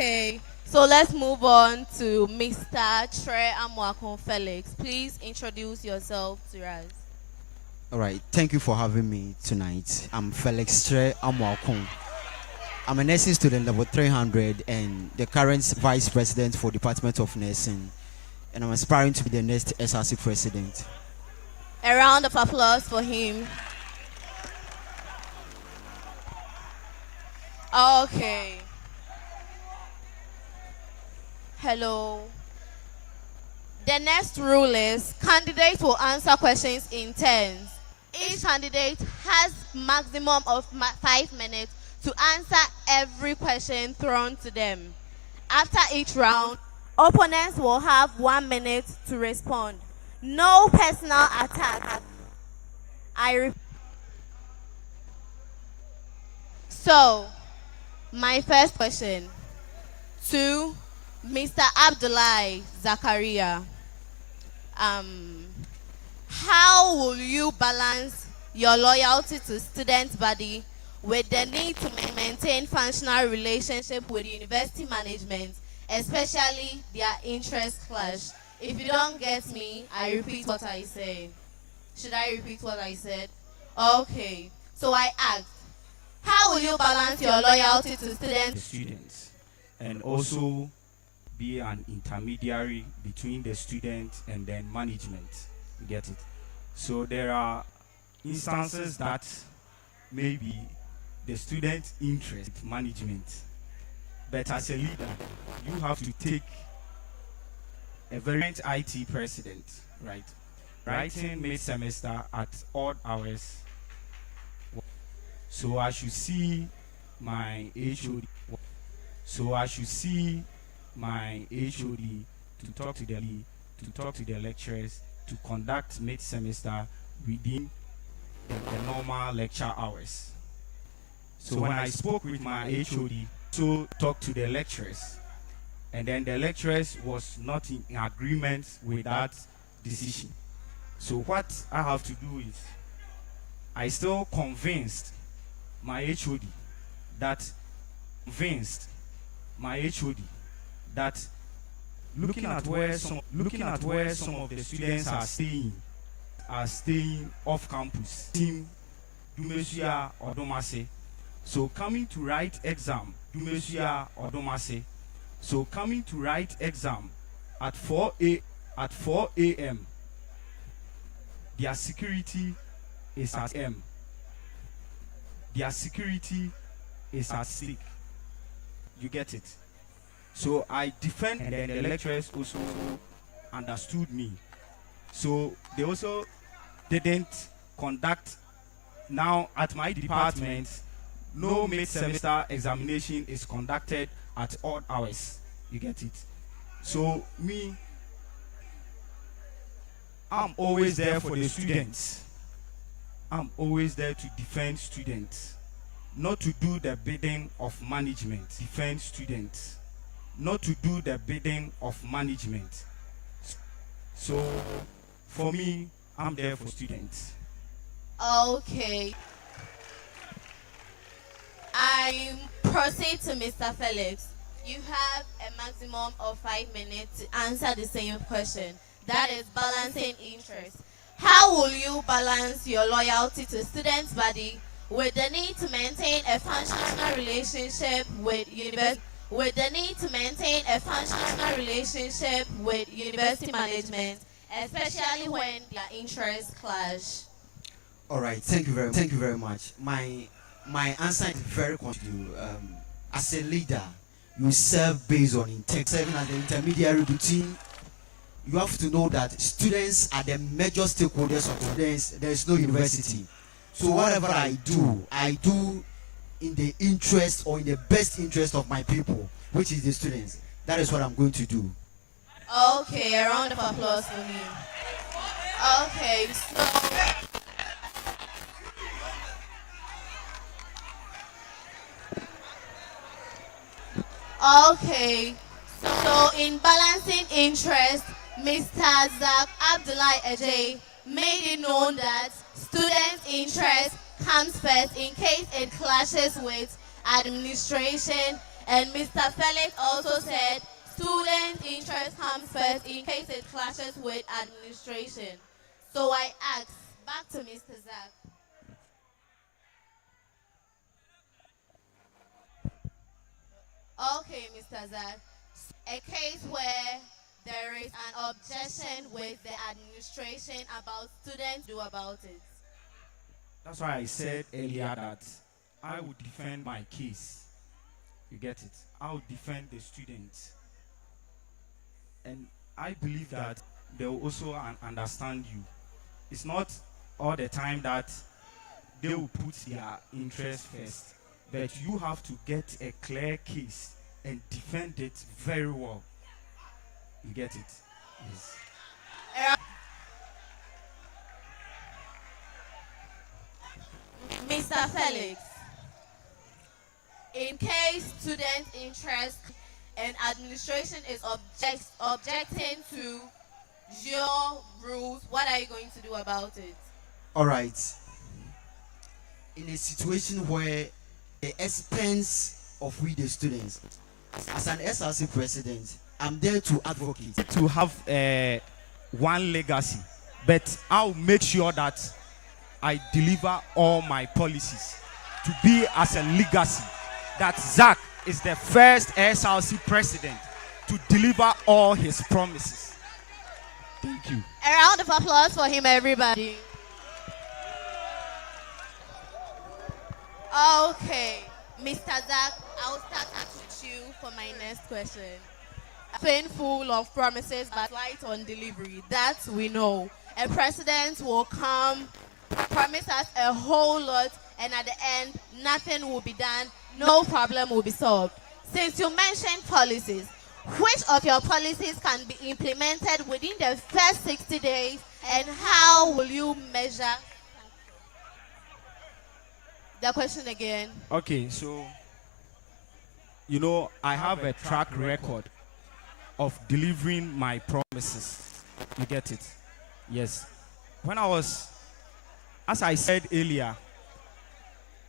Okay, so let's move on to Mr. Tre Amwakon Felix. Please introduce yourself to us. All right, thank you for having me tonight. I'm Felix Tre Amwakon. I'm a nursing student level 300 and the current vice president for Department of Nursing. And I'm aspiring to be the next SRC president. A round of applause for him. Okay. Hello. The next rule is candidates will answer questions in turns. Each candidate has maximum of 5 minutes to answer every question thrown to them. After each round, opponents will have 1 minute to respond. No personal attack. So, my first question to Mr. Abdullahi Zakaria. How will you balance your loyalty to student body with the need to maintain functional relationship with university management, especially their interest clash? If you don't get me, I repeat what I said. Should I repeat what I said? Okay. So I asked, how will you balance your loyalty to students and also be an intermediary between the student and then management? You get it? So there are instances that maybe the student interest management, but as a leader, you have to take a very IT president, right? Writing mid-semester at odd hours. So I should see my HOD. So I should see my HOD to talk to the lecturers to conduct mid-semester within the normal lecture hours. So when I spoke with my HOD to talk to the lecturers, and then the lecturers was not in agreement with that decision. So what I have to do is, I still convinced my HOD that looking at where some of the students are staying off campus, Team Dumesia or Domase. So coming to write exam, Dumesia or Domase. So coming to write exam at 4 a.m. Their security is at M. Their security is at stake. You get it? So I defend, and then the lecturers also understood me. So they also didn't conduct. Now at my department, no mid-semester examination is conducted at odd hours. You get it? So me, I'm always there for the students. I'm always there to defend students, not to do the bidding of management. Defend students, not to do the bidding of management. So for me, I'm there for students. Okay. I proceed to Mr. Felix. You have a maximum of 5 minutes to answer the same question. That is balancing interest. How will you balance your loyalty to students' body with the need to maintain a functional relationship with university management, especially when their interests clash? All right, thank you very much. My answer is very confused. As a leader, you serve based on integrity. Serving as the intermediary between, you have to know that students are the major stakeholders of students. There is no university. So whatever I do in the interest or in the best interest of my people, which is the students. That is what I'm going to do. Okay, a round of applause for him. Okay, so in balancing interest, Mr. Zak Abdullahi Ajay made it known that students' interest comes first in case it clashes with administration, And Mr. Felix also said student interest comes first in case it clashes with administration. So I ask, back to Mr. Zach. Okay, Mr. Zach. A case where there is an objection with the administration about students do about it. That's why I said earlier that I would defend my case. You get it? I would defend the students. And I believe that they will also understand you. It's not all the time that they will put their interest first, but you have to get a clear case and defend it very well. You get it? Yes. Mr. Felix, in case student interest and administration is objecting to your rules, what are you going to do about it? All right. In a situation where the expense of we the students, as an SRC president, I'm there to advocate. To have one legacy, but I'll make sure that I deliver all my policies to be as a legacy. That Zach is the first SRC president to deliver all his promises. Thank you. A round of applause for him, everybody. Okay, Mr. Zach, I'll start with you for my next question. Painful of promises but light on delivery. That we know. A president will come, promise us a whole lot, and at the end, nothing will be done. No problem will be solved. Since you mentioned policies, which of your policies can be implemented within the first 60 days, and how will you measure? The question again. Okay, so I have a track record of delivering my promises. You get it? Yes. As I said earlier,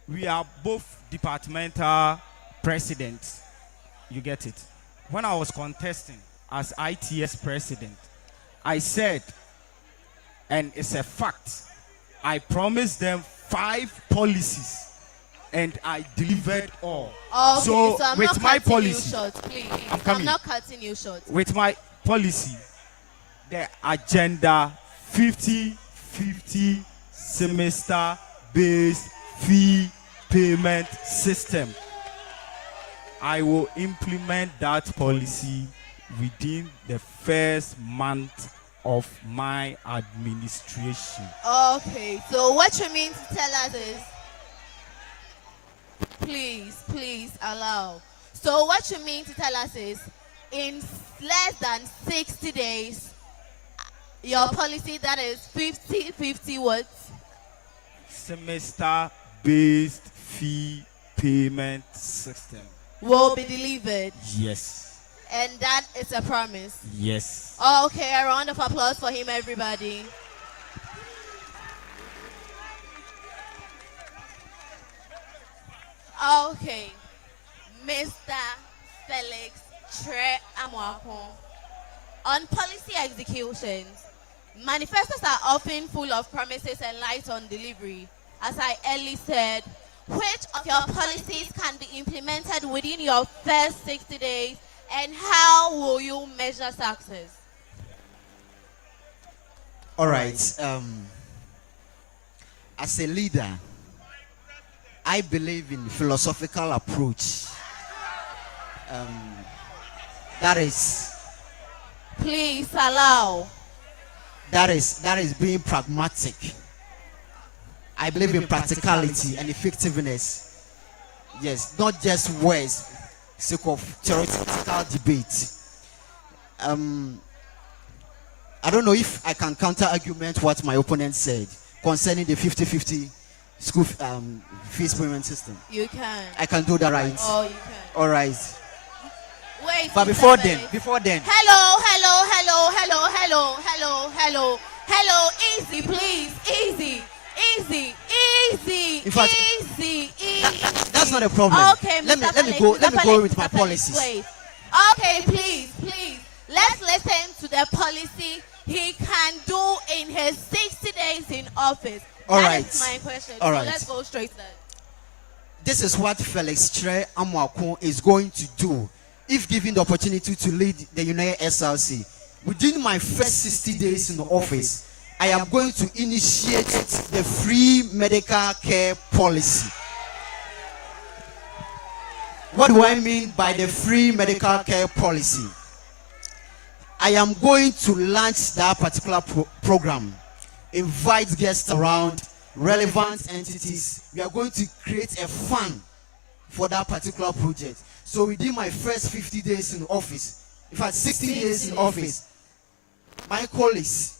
we are both departmental presidents. You get it? When I was contesting as ITS president, I said, and it's a fact, I promised them 5 policies and I delivered all. Okay, so I'm with not my cutting policy, you short, please. I'm not cutting you short. with my policy, the agenda 50-50 semester-based fee payment system, I will implement that policy within the first month of my administration. Okay, so what you mean to tell us is, please allow. So what you mean to tell us is, in less than 60 days, your policy that is 50-50 what? Semester-based fee payment system Will be delivered. Yes. And that is a promise. Yes. Okay, a round of applause for him, everybody. Okay, Mr. Felix Tre Amwako. On policy executions, manifestos are often full of promises and light on delivery. As I earlier said, which of your policies can be implemented within your first 60 days, and how will you measure success? All right. As a leader, I believe in philosophical approach. That is Please allow. that is being pragmatic. I believe in practicality and effectiveness. Yes, not just words, sake of theoretical debate. I don't know if I can counter argument what my opponent said concerning the 50-50 school fees payment system. You can. I can do that, right? Oh, you can. All right. Wait. But Mr. before Felix. then, Hello. Easy, please. Easy. In fact, Easy. That's not a problem. Okay, Let me Mr. go. Felix, Let me Mr. go Felix, with my Mr. Felix, policies. wait. Okay, please. Let's listen to the policy he can do in his 60 days in office. All That right. is my question. All so right. let's go straight to that. This is what Felix Tre Amwako is going to do if given the opportunity to lead the Uenr SRC. Within my first 60 days in the office, I am going to initiate the free medical care policy. What do I mean by the free medical care policy? I am going to launch that particular program, invite guests around, relevant entities. We are going to create a fund for that particular project. So within my first 50 days in office, in fact 60 days in office, my colleagues,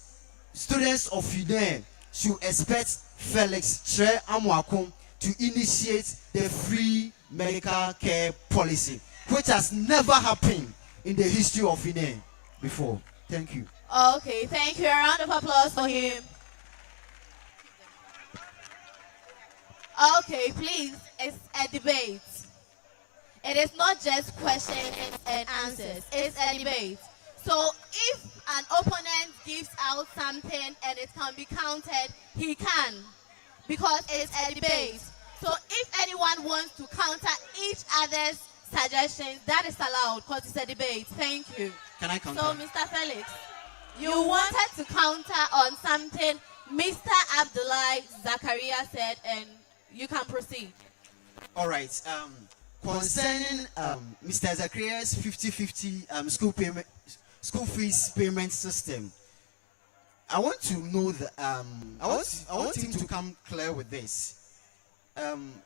students of Uenr should expect Felix Tre Amwako to initiate the free medical care policy, which has never happened in the history of Uenr before. Thank you. Okay, thank you. A round of applause for him. Okay, please, it's a debate. It is not just questions and answers, it's a debate. So if an opponent gives out something and it can be counted, he can, because it's a debate. So if anyone wants to counter each other's suggestions, that is allowed because it's a debate. Thank you. Can I counter? So Mr. Felix, you wanted to counter on something Mr. Abdullah Zakaria said, and you can proceed. All right. Concerning Mr. Zakaria's 50-50 school fees payment system, I want to know that I want him to come clear with this.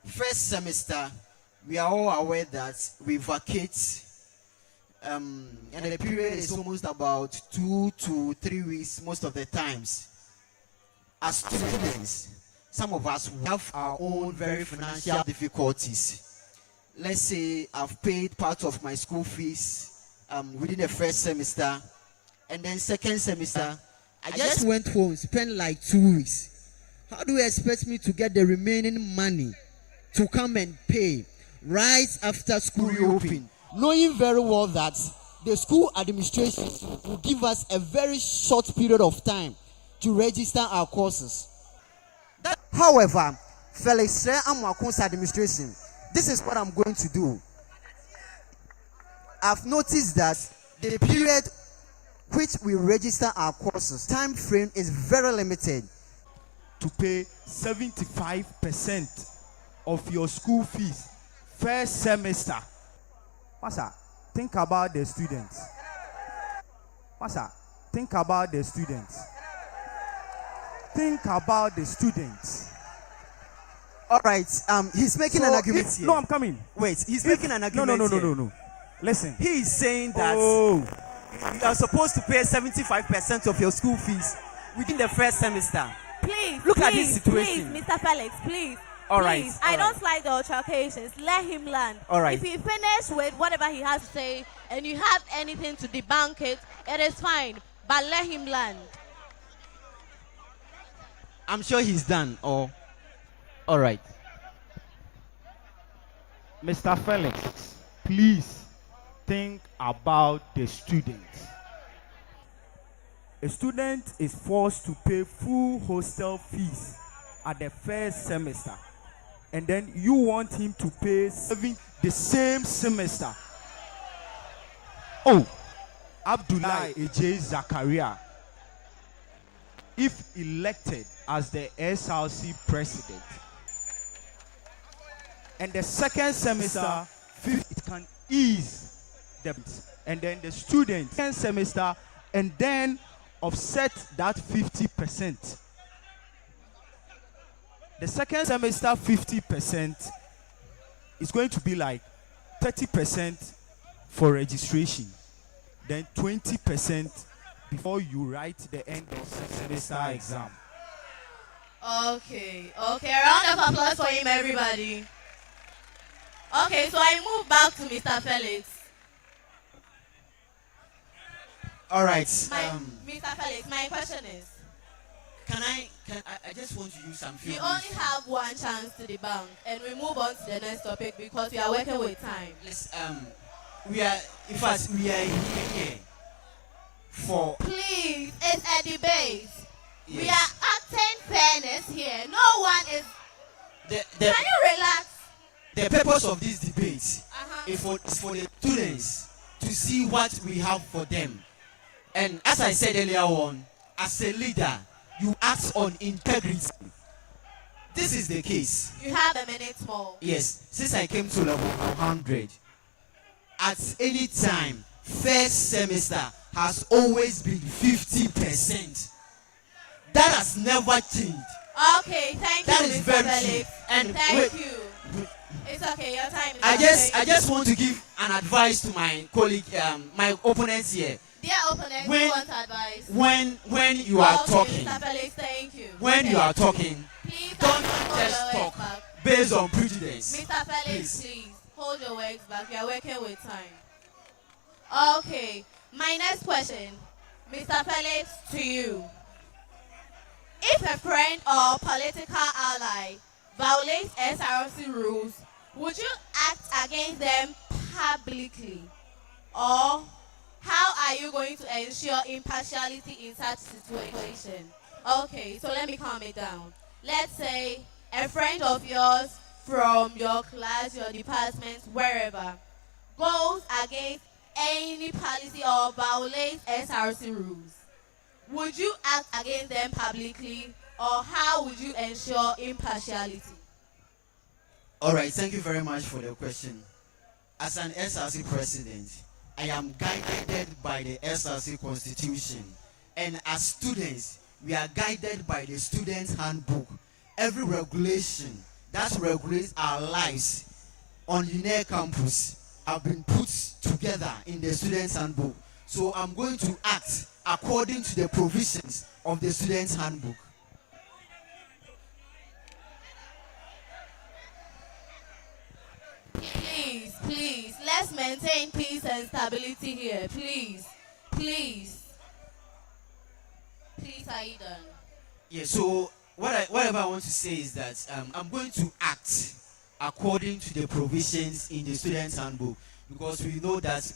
First semester, we are all aware that we vacate, and the period is almost about 2 to 3 weeks most of the times. As students, some of us have our own very financial difficulties. Let's say I've paid part of my school fees within the first semester, and then second semester, I just went home, spent like 2 weeks. How do you expect me to get the remaining money to come and pay right after school reopen, knowing very well that the school administration will give us a very short period of time to register our courses? However, Felix Tre Amwako's administration, this is what I'm going to do. I've noticed that the period which we register our courses, time frame is very limited. To pay 75% of your school fees first semester. Master, think about the students. Master, think about the students. Think about the students. All right, he's making an argument here. No, I'm coming. Wait, he's making an argument here. No. Listen. He is saying that you are supposed to pay 75% of your school fees within the first semester. Please, Look at this situation. Please, Mr. Felix, please. All right, Please, all I right. don't like the altercations. Let him land. All right. If he finishes with whatever he has to say and you have anything to debunk it, it is fine. But let him land. I'm sure he's done. All right. Mr. Felix, please think about the students. A student is forced to pay full hostel fees at the first semester, and then you want him to pay the same semester. Oh, Abdullah J. Zakaria, if elected as the SRC president, and the second semester, it can ease debt, and then the student second semester, and then offset that 50%. The second semester 50% is going to be like 30% for registration, then 20% before you write the end of semester exam. Okay. A round of applause for him, everybody. Okay, so I move back to Mr. Felix. All right. Mr. Felix, my question is, Can I just want to use some few You minutes only have one chance to debunk, and we move on to the next topic because we are working with time. Let's, we are, in fact, we are here for, Please, it's a debate. yes. We are acting fairness here. No one is. The Can you relax? the purpose of this debate Uh-huh. is for the students to see what we have for them. And as I said earlier on, as a leader, you act on integrity. This is the case. You have a minute more. Yes, since I came to level 100, at any time, first semester has always been 50%. That has never changed. Okay, thank That you, is Mr. very Felix. true. And Thank wait, you. It's okay, your time is I up. I just want to give an advice to my colleague, my opponents here. Dear opponents, When- you want advice? When you are Okay, talking, Mr. Felix, thank you. when you are talking, Please don't hold just your talk words back. based on prejudice. Mr. Felix, Please. please hold your words back. We are working with time. Okay, my next question, Mr. Felix, to you. If a friend or political ally violates SRC rules, would you act against them publicly? Or how are you going to ensure impartiality in such situation? Okay, so let me calm it down. Let's say a friend of yours from your class, your department, wherever, goes against any policy or violates SRC rules. Would you act against them publicly, or how would you ensure impartiality? All right, thank you very much for the question. As an SRC president, I am guided by the SRC constitution. And as students, we are guided by the student's handbook. Every regulation that regulates our lives on Uenr campus have been put together in the student's handbook. So I'm going to act according to the provisions of the student's handbook. Please, let's maintain peace and stability here. Please, are you done? Yeah, so whatever I want to say is that I'm going to act according to the provisions in the student's handbook, because we know that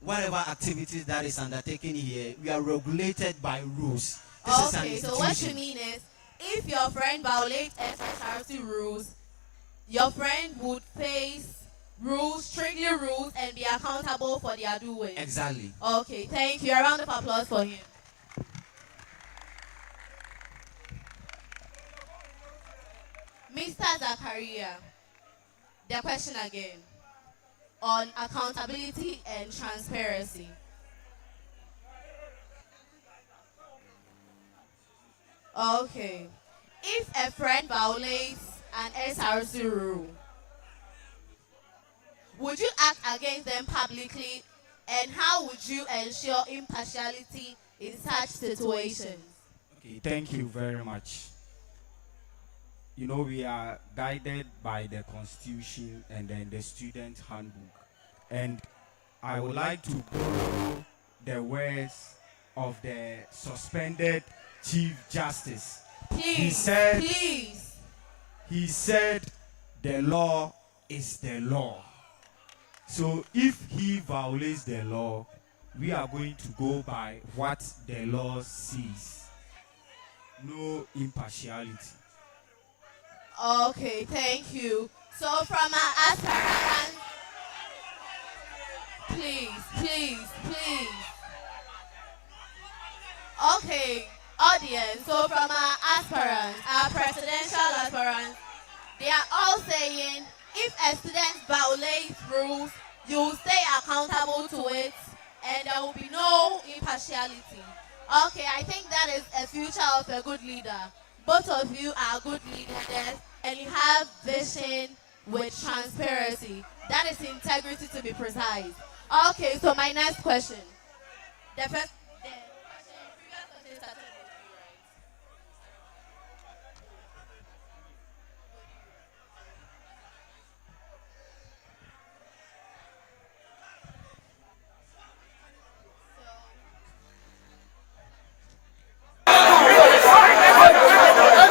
whatever activities that is undertaken here, we are regulated by rules. This is an Okay, so institution. what you mean is, if your friend violates SRC rules, your friend would face rules, strictly rules, and be accountable for their doing. Exactly. Okay, thank you. A round of applause for him. Mr. Zakaria, the question again on accountability and transparency. Okay. If a friend violates an SRC rule, would you act against them publicly, and how would you ensure impartiality in such situations? Okay, thank you very much. You know, we are guided by the constitution and then the student handbook. And I would like to borrow the words of the suspended Chief Justice. Please, He said, the law is the law. So if he violates the law, we are going to go by what the law says. No impartiality. Okay, thank you. So from our aspirants, please. Okay, audience, so from our aspirants, our presidential aspirants, they are all saying if a student violates rules, you will stay accountable to it and there will be no impartiality. Okay, I think that is a future of a good leader. Both of you are good leaders and you have vision with transparency. That is integrity, to be precise. Okay, so my next question. The previous question started with you, right?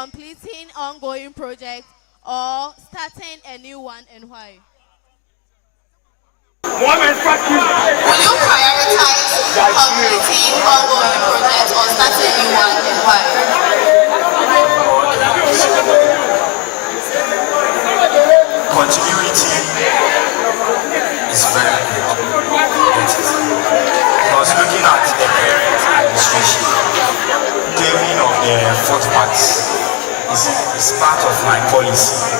completing ongoing projects or starting a new one, and why? Will you prioritize completing ongoing projects or starting a new one, and why? Continuity is very good. Because looking at the parent administration, paying of the fourth part is part of my policy.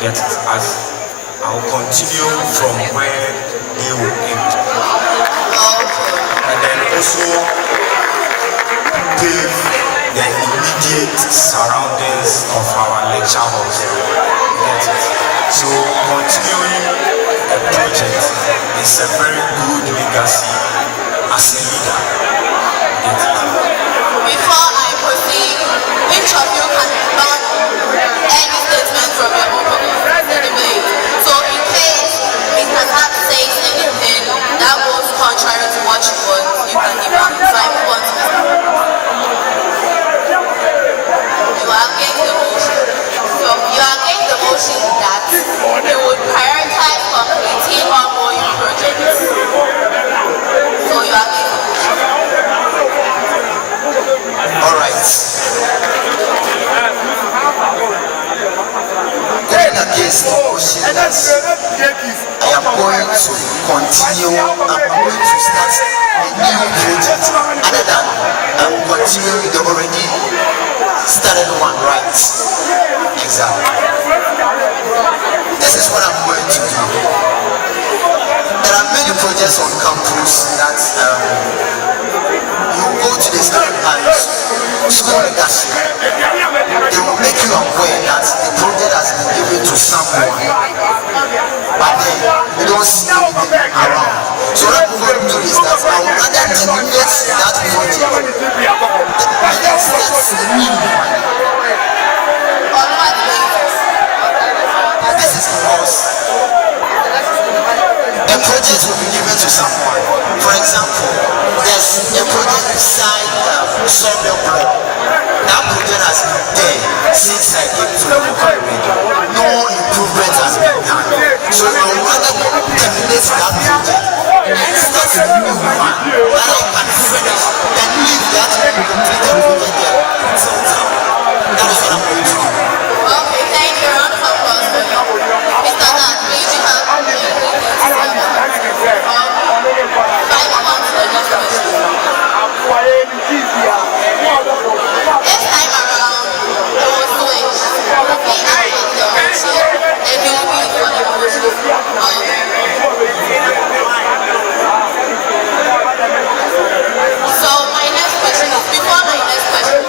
Get it? As I will continue from where they will end. And then also pave the immediate surroundings of our lecture halls. Get it? So continuing a project is a very good legacy as a leader. Get it? Before I proceed, which of you can ban any statement from your opponent in the debate? So in case Mr. Hart says anything that goes contrary to what you want, you can debate. So I move on to Mr. You are against the motion. So you are against the motion that he would prioritize completing ongoing projects. So you are against the motion. All right. Going against the motion that I am going to continue, I'm going to start a new project other than I'm continuing the already started one, right? Exactly. This is what I'm going to do. There are many projects on campus that you go to the school and school leadership. They will make you aware that the project has been given to someone, but then you don't see anything around. So what I'm going to do is that I will rather terminate that project and then start a new one. On what basis? This is because a project will be given to someone. For example, there's a project beside Sawmill Block. That project has been there since I came to the government. No improvement has been done. So I would rather terminate that project and start a new one that I can finish and leave that completed project there until now. That is what I'm going to do. Okay, thank you. Round of applause for you. Mr. Nat, please you have anything to say about it? I move on to the next question. This time around, it was switch. We are in the motion and you will be for the motion. So my next question is, before my next question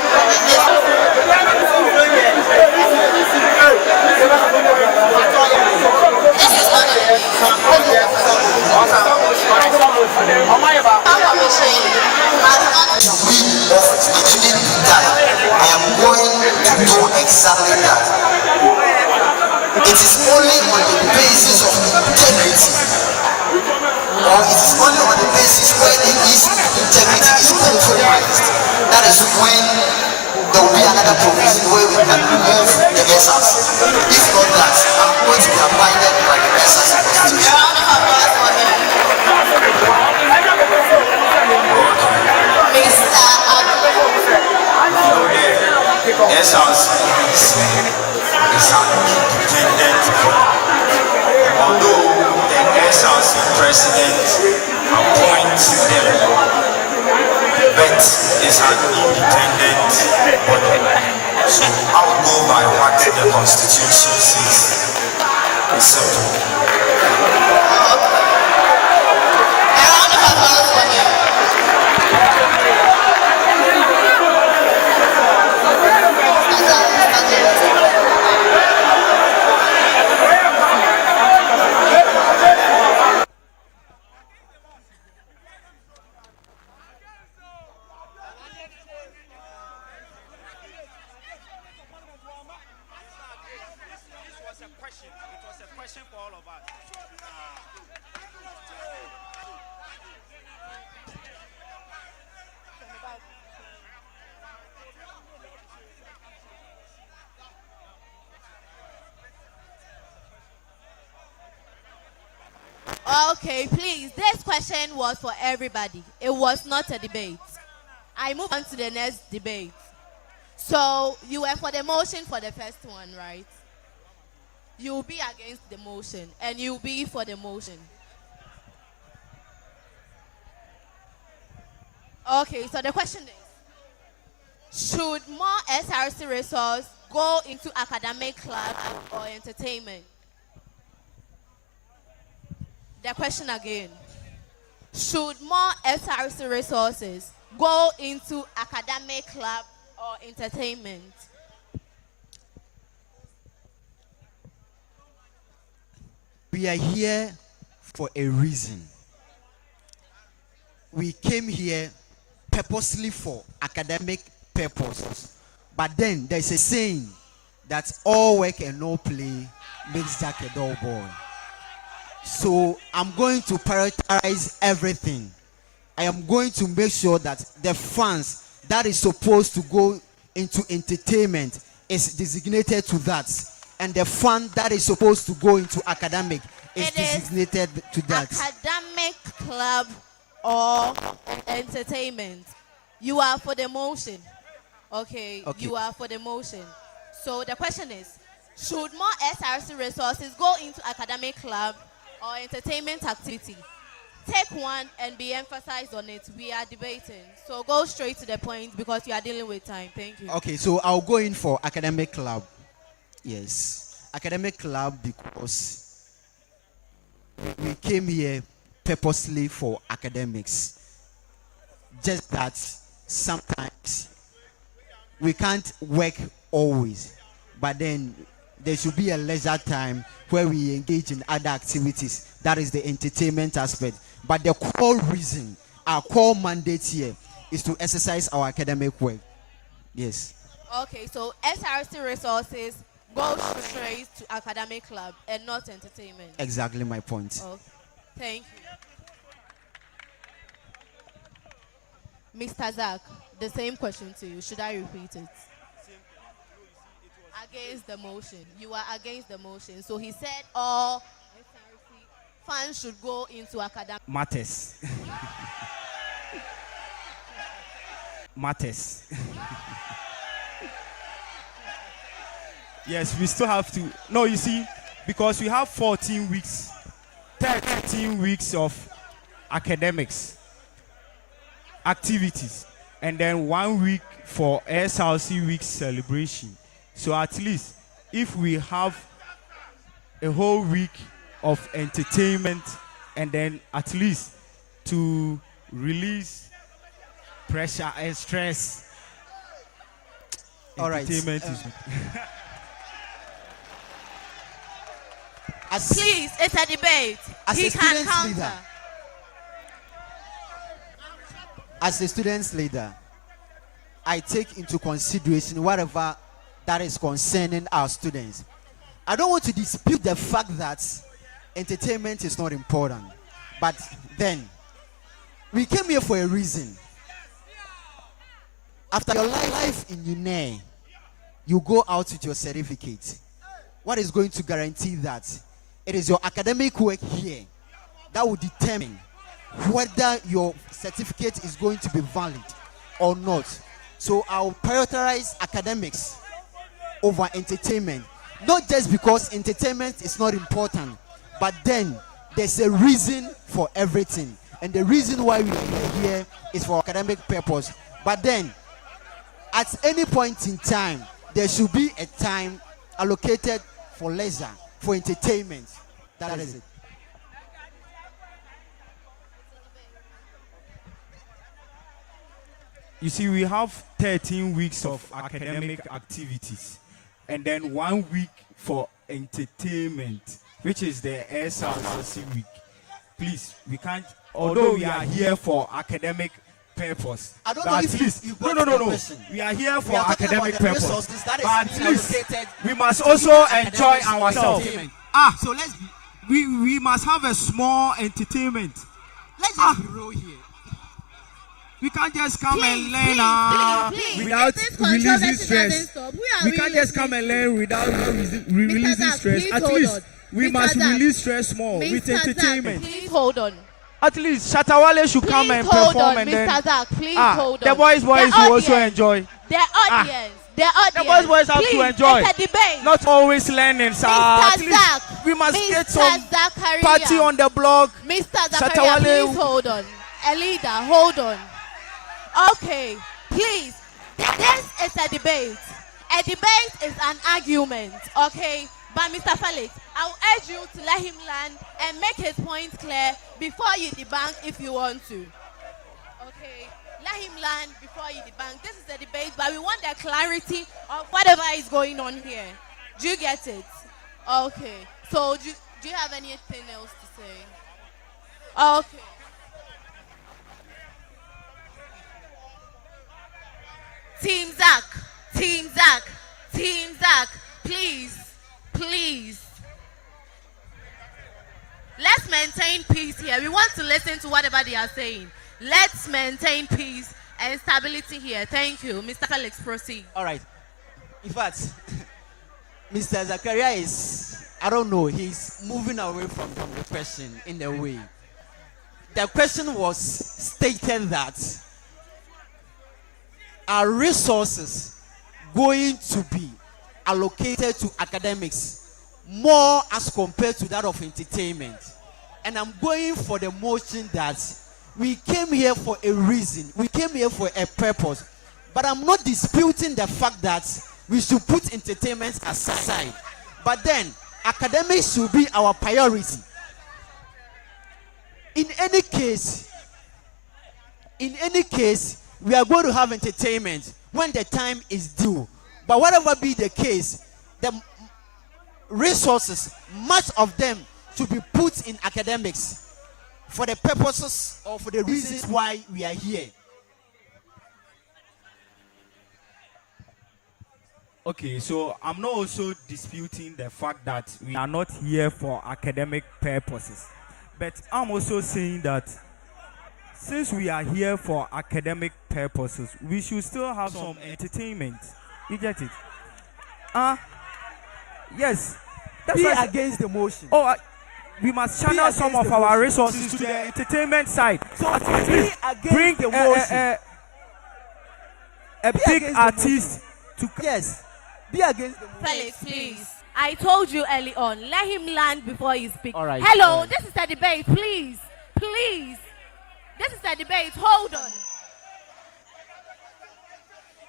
this is not a debate. Commission has not Actually, that I am going to do exactly that. It is only on the basis of integrity, or it is only on the basis where the integrity is compromised. That is when there will be another provision where we can remove the SRC. If not that, I'm going to be abided by the SRC constitution. round of applause for him. Mr. SRC is an independent body. Although the SRC president appoints them, but it's an independent body. So I will go by what the constitution says. It's simple. A round of applause for him. It was a question for all of us. Okay, please. This question was for everybody. It was not a debate. I move on to the next debate. So you were for the motion for the first one, right? You will be against the motion, and you will be for the motion. Okay, so the question is, should more SRC resource go into academic club or entertainment? The question again. Should more SRC resources go into academic club or entertainment? We are here for a reason. We came here purposely for academic purposes. But then there's a saying that all work and no play makes Jack a dull boy. So I'm going to prioritize everything. I am going to make sure that the funds that is supposed to go into entertainment is designated to that. And the fund that is supposed to go into academic is designated to that. Academic club or entertainment. You are for the motion. Okay, you are for the motion. So the question is, should more SRC resources go into academic club or entertainment activity? Take one and be emphasized on it. We are debating. So go straight to the point because you are dealing with time. Thank you. Okay, so I'll go in for academic club. Yes, academic club because we came here purposely for academics. Just that sometimes we can't work always, but then there should be a leisure time where we engage in other activities. That is the entertainment aspect. But the core reason, our core mandate here is to exercise our academic work. Yes. Okay, so SRC resources go straight to academic club and not entertainment. Exactly my point. Okay. Thank you. Mr. Zach, the same question to you. Should I repeat it? Against the motion. You are against the motion. So he said all SRC funds should go into academic Matters. Matters. Yes, we still have to. No, you see, because we have 14 weeks, 13 weeks of academics, activities, and then 1 week for SRC week celebration. So at least if we have a whole week of entertainment and then at least to release pressure and stress, All right. entertainment is Please, it's a debate. As He a can student counter. leader. As a student's leader, I take into consideration whatever that is concerning our students. I don't want to dispute the fact that entertainment is not important. But then, we came here for a reason. After your life in Uenr, you go out with your certificate. What is going to guarantee that? It is your academic work here that will determine whether your certificate is going to be valid or not. So I'll prioritize academics over entertainment. Not just because entertainment is not important, but then there's a reason for everything. And the reason why we are here is for academic purpose. But then, at any point in time, there should be a time allocated for leisure, for entertainment. That is it. You see, we have 13 weeks of academic activities and then 1 week for entertainment, which is the SRC week. Please, we can't, although we are here for academic purpose. I don't but know at if least, you no, got the no. question. We are here for We are talking academic about the purpose. resources that is But at least allocated we must also enjoy academics for ourselves. entertainment. So we must have a small entertainment. Let's just be real here. We can't just come and learn Please. without This releasing controversy doesn't stress. stop. We can't just come and learn without releasing Zach, stress. please At hold least on. we Mr. must Zach. release stress more with Mr. Zach, entertainment. please hold on. At least Shatawale should come Please and hold perform on, and Mr. then Zach. Please hold on. the boys The will also audience. enjoy. The audience. The audience. The boys have Please, to enjoy. It's a debate. Not always learning, sir. Mr. At least Zach. we must Mr. get some Zachariah. party on the blog. Mr. Zachariah, Shatawale. please hold on. A leader, hold on. Okay, please. This is a debate. A debate is an argument, okay? But Mr. Felix, I'll urge you to let him land and make his point clear before you debunk if you want to. Okay, let him land before you debunk. This is a debate, but we want the clarity of whatever is going on here. Do you get it? Okay, so do you have anything else to say? Okay. Team Zach, Team Zach, Team Zach, please, please. Let's maintain peace here. We want to listen to whatever they are saying. Let's maintain peace and stability here. Thank you. Mr. Felix, proceed. All right. In fact, Mr. Zachariah I don't know, he's moving away from the question in a way. The question was stated that are resources going to be allocated to academics more as compared to that of entertainment? And I'm going for the motion that we came here for a reason, we came here for a purpose, but I'm not disputing the fact that we should put entertainment aside, but then academics should be our priority. In any case, we are going to have entertainment when the time is due. But whatever be the case, the resources, much of them, should be put in academics for the purposes or for the reasons why we are here. Okay, so I'm not also disputing the fact that we are not here for academic purposes. But I'm also saying that since we are here for academic purposes, we should still have some entertainment. You get it? Yes. That's Be why against the motion. we must channel some of our resources to the entertainment side. So At be least against bring the motion. a Be big against the artist to Yes. Be against the motion. Felix, please. I told you early on, let him land before you speak. All right, Hello, all right. this is a debate, please. Please. This is a debate. Hold on.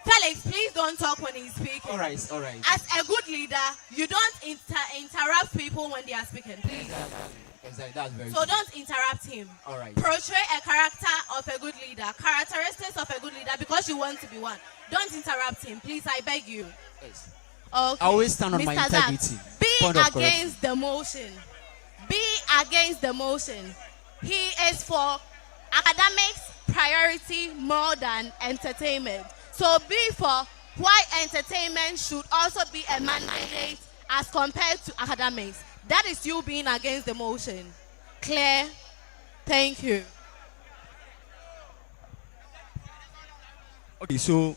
Felix, please don't talk when he's speaking. All right. As a good leader, you don't interrupt people when they are speaking, please. Exactly. That's very So don't interrupt him. All right. Portray a character of a good leader, characteristics of a good leader because you want to be one. Don't interrupt him, please. I beg you. Yes. Okay. I always stand on Mr. my Zach, integrity. be Point of against the motion. Be against the motion. He is for academics priority more than entertainment. So be for why entertainment should also be a mandate as compared to academics. That is you being against the motion. Clear? Thank you. Okay, so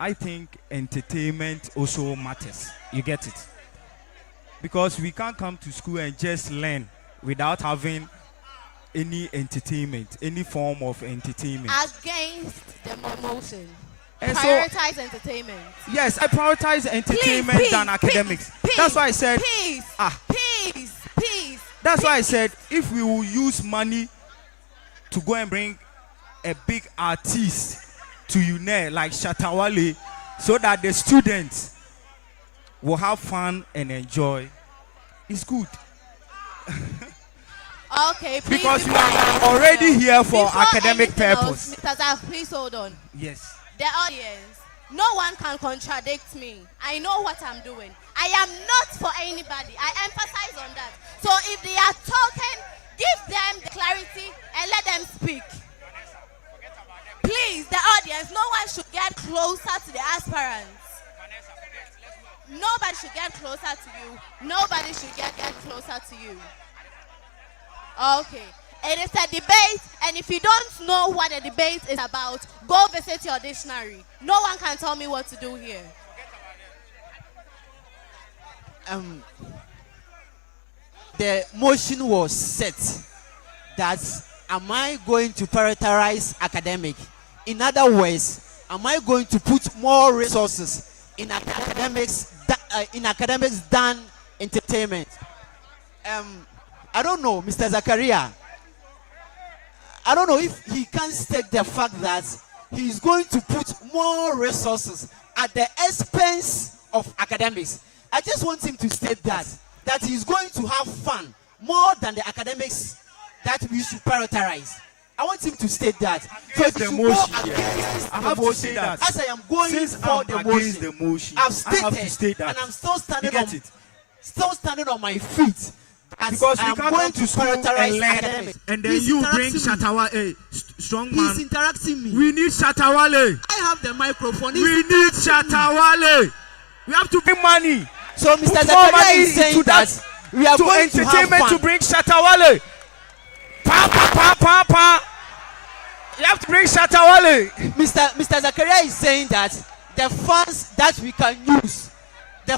I think entertainment also matters. You get it? Because we can't come to school and just learn without having any entertainment, any form of entertainment. Against the motion. And so- Prioritize entertainment. Yes, I prioritize entertainment Peace, than peace, academics. peace, That's why I said, Peace. Peace. Peace. that's why I said, if we will use money to go and bring a big artist to Uenr like Shatawale, so that the students will have fun and enjoy, it's good. Okay, please. Because we before are anything already else- here for before academic anything else, purpose. Mr. Zach, please hold on. Yes. The audience, no one can contradict me. I know what I'm doing. I am not for anybody. I emphasize on that. So if they are talking, give them the clarity and let them speak. Please, the audience, no one should get closer to the aspirants. Nobody should get closer to you. Nobody should get closer to you. Okay. It is a debate, and if you don't know what a debate is about, go visit your dictionary. No one can tell me what to do here. the motion was set that am I going to prioritize academic? In other words, am I going to put more resources in academics than entertainment? I don't know, Mr. Zakaria. I don't know if he can state the fact that he is going to put more resources at the expense of academics. I just want him to state that he is going to have fun more than the academics that we should prioritize. I want him to state that. So if The you motion, go against I the have to motion, say that. as I am going Since for I'm the against motion, the motion, I've I have to stated, state that. and I'm still standing You on get it? still standing on my feet. As Because I we am can't going come to to school and prioritize learn. academics. And then He's you bring interrupting me. Shatawale, strong He's man. interrupting me. We need Shatawale. I have the microphone. We He's need Shatawale. We have to bring money. So Mr. Put more Zakaria money is saying into that we are to going to have entertainment fun. to bring Shatawale. Pa pa pa pa pa. You have to bring Shatawale. Mr. Zakaria is saying that the funds that we can use, to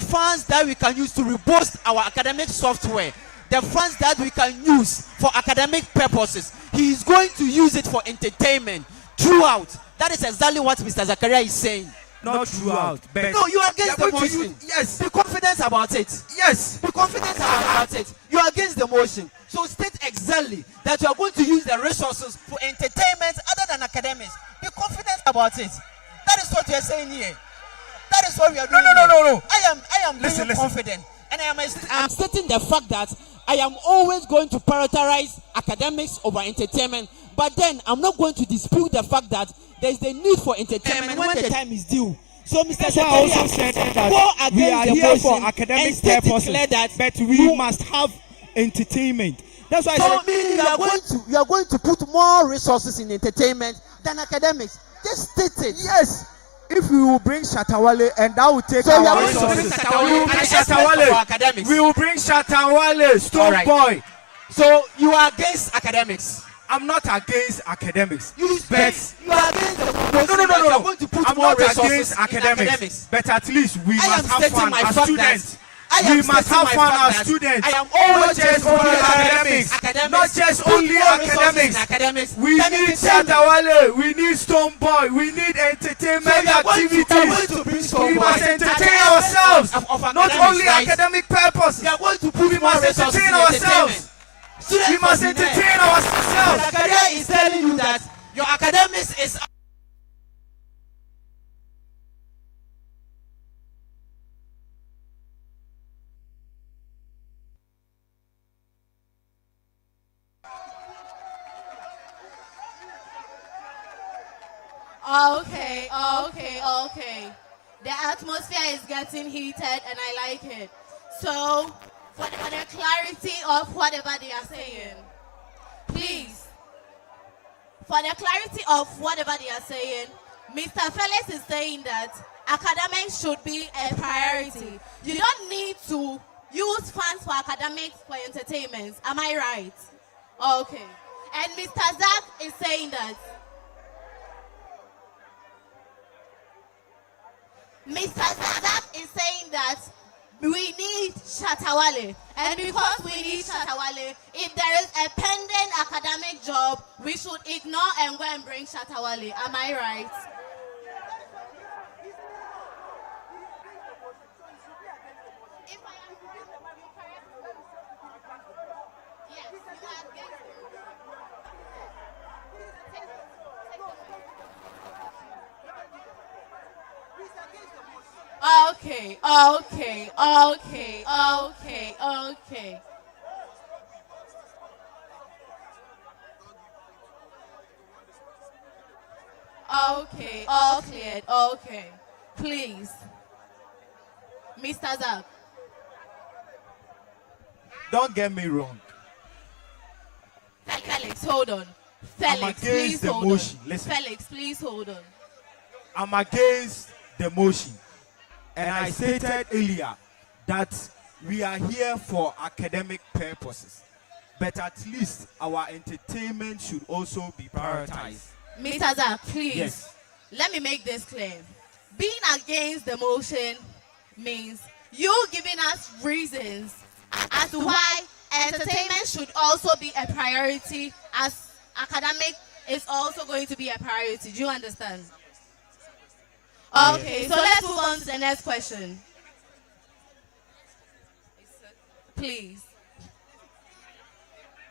reboost our academic software, the funds that we can use for academic purposes, he is going to use it for entertainment throughout. That is exactly what Mr. Zakaria is saying. Not throughout, but No, you are against You're the going to motion. use- yes. Be confident about it. yes. Be confident about it. You are against the motion. So state exactly that you are going to use the resources for entertainment other than academics. Be confident about it. That is what you are saying here. That is what we are doing. No. I am Listen. being confident, and I'm stating the fact that I am always going to prioritize academics over entertainment. But then I'm not going to dispute the fact that there is the need for entertainment when the time is due. So, Mr. That's why I also Zakaria, said go that we against are the here for motion academic and state it purposes, clear that but we must have entertainment. That's why I So said meaning you are going to put more resources in entertainment than academics. Just state it. Yes. If we will bring Shatawale and that will take So we are our going to bring resources. Shatawale we will at bring the expense of our Shatawale. academics. We will bring Shatawale, Stone Alright. Boy. So you are against academics. I'm not against academics. You but you are against the motion no. that you are going to put I'm more not resources against in academics. But at least we I am must have stating fun my as fact that students. I am We must stating have my fun fact as that students. I am Not always just going to only put academics. Not just put only more resources academics. in academics. We than need entertainment. Shatawale. We need Stone Boy. We need entertainment So we are going to activities. bring We must Stoneboy entertain at the expense ourselves. of Not academics, only right? academic purposes. We are going to put We more must resources in entertain ourselves. entertainment. Students We must be there. entertain ourselves. Zakaria is telling you that your academics is Okay. The atmosphere is getting heated and I like it. So, for the clarity of whatever they are saying, please, for the clarity of whatever they are saying, Mr. Felix is saying that academics should be a priority. You don't need to use funds for academics for entertainment. Am I right? Okay. And Mr. Zak is saying that we need Shatawale. And because we need Shatawale, if there is a pending academic job, we should ignore and go and bring Shatawale. Am I right? If I am correct, you correct me. Yes, you are against it. Okay. Okay, all cleared. Okay. Please. Mr. Zak. Don't get me wrong. Felix, hold on. I'm Felix, against please the hold motion. on. Listen. Felix, please hold on. I'm against the motion. And I stated earlier that we are here for academic purposes. But at least our entertainment should also be prioritized. Mr. Zak, please. Yes. Let me make this clear. Being against the motion means you giving us reasons as to why entertainment should also be a priority as academic is also going to be a priority. Do you understand? Okay, so let's move on to the next question. Please.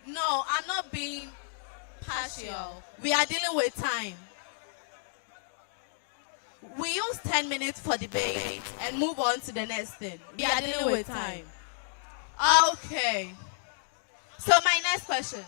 No, I'm not being partial. We are dealing with time. We use 10 minutes for debate and move on to the next thing. We are dealing with time. Okay. So my next question.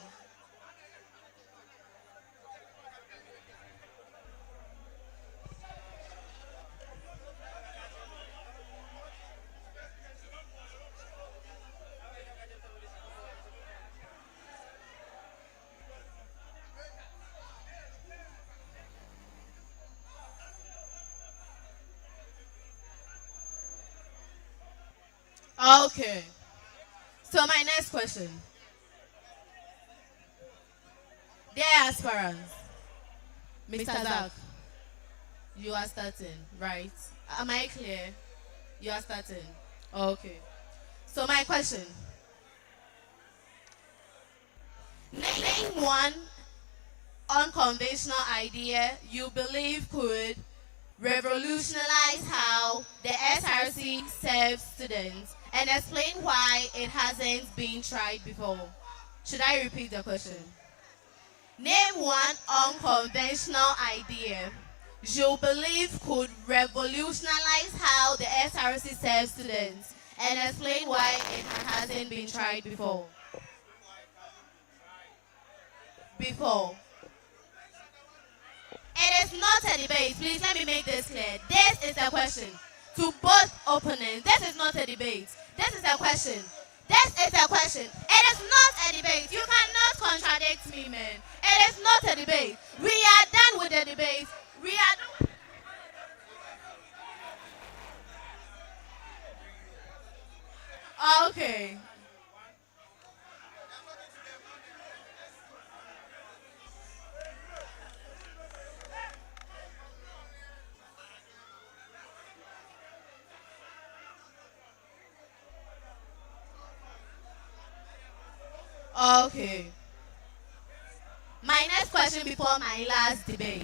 Okay. So my next question. Dear aspirants, Mr. Zach, you are starting, right? Am I clear? You are starting. Okay. So my question. Name one unconventional idea you believe could revolutionize how the SRC serves students and explain why it hasn't been tried before. Should I repeat the question? Name one unconventional idea you believe could revolutionize how the SRC serves students and explain why it hasn't been tried before. It is not a debate. Please let me make this clear. This is a question to both opponents. This is not a debate. This is a question. This is a question. It is not a debate. You cannot contradict me, man. It is not a debate. We are done with the debate. We are done. Okay. Okay. My next question before my last debate.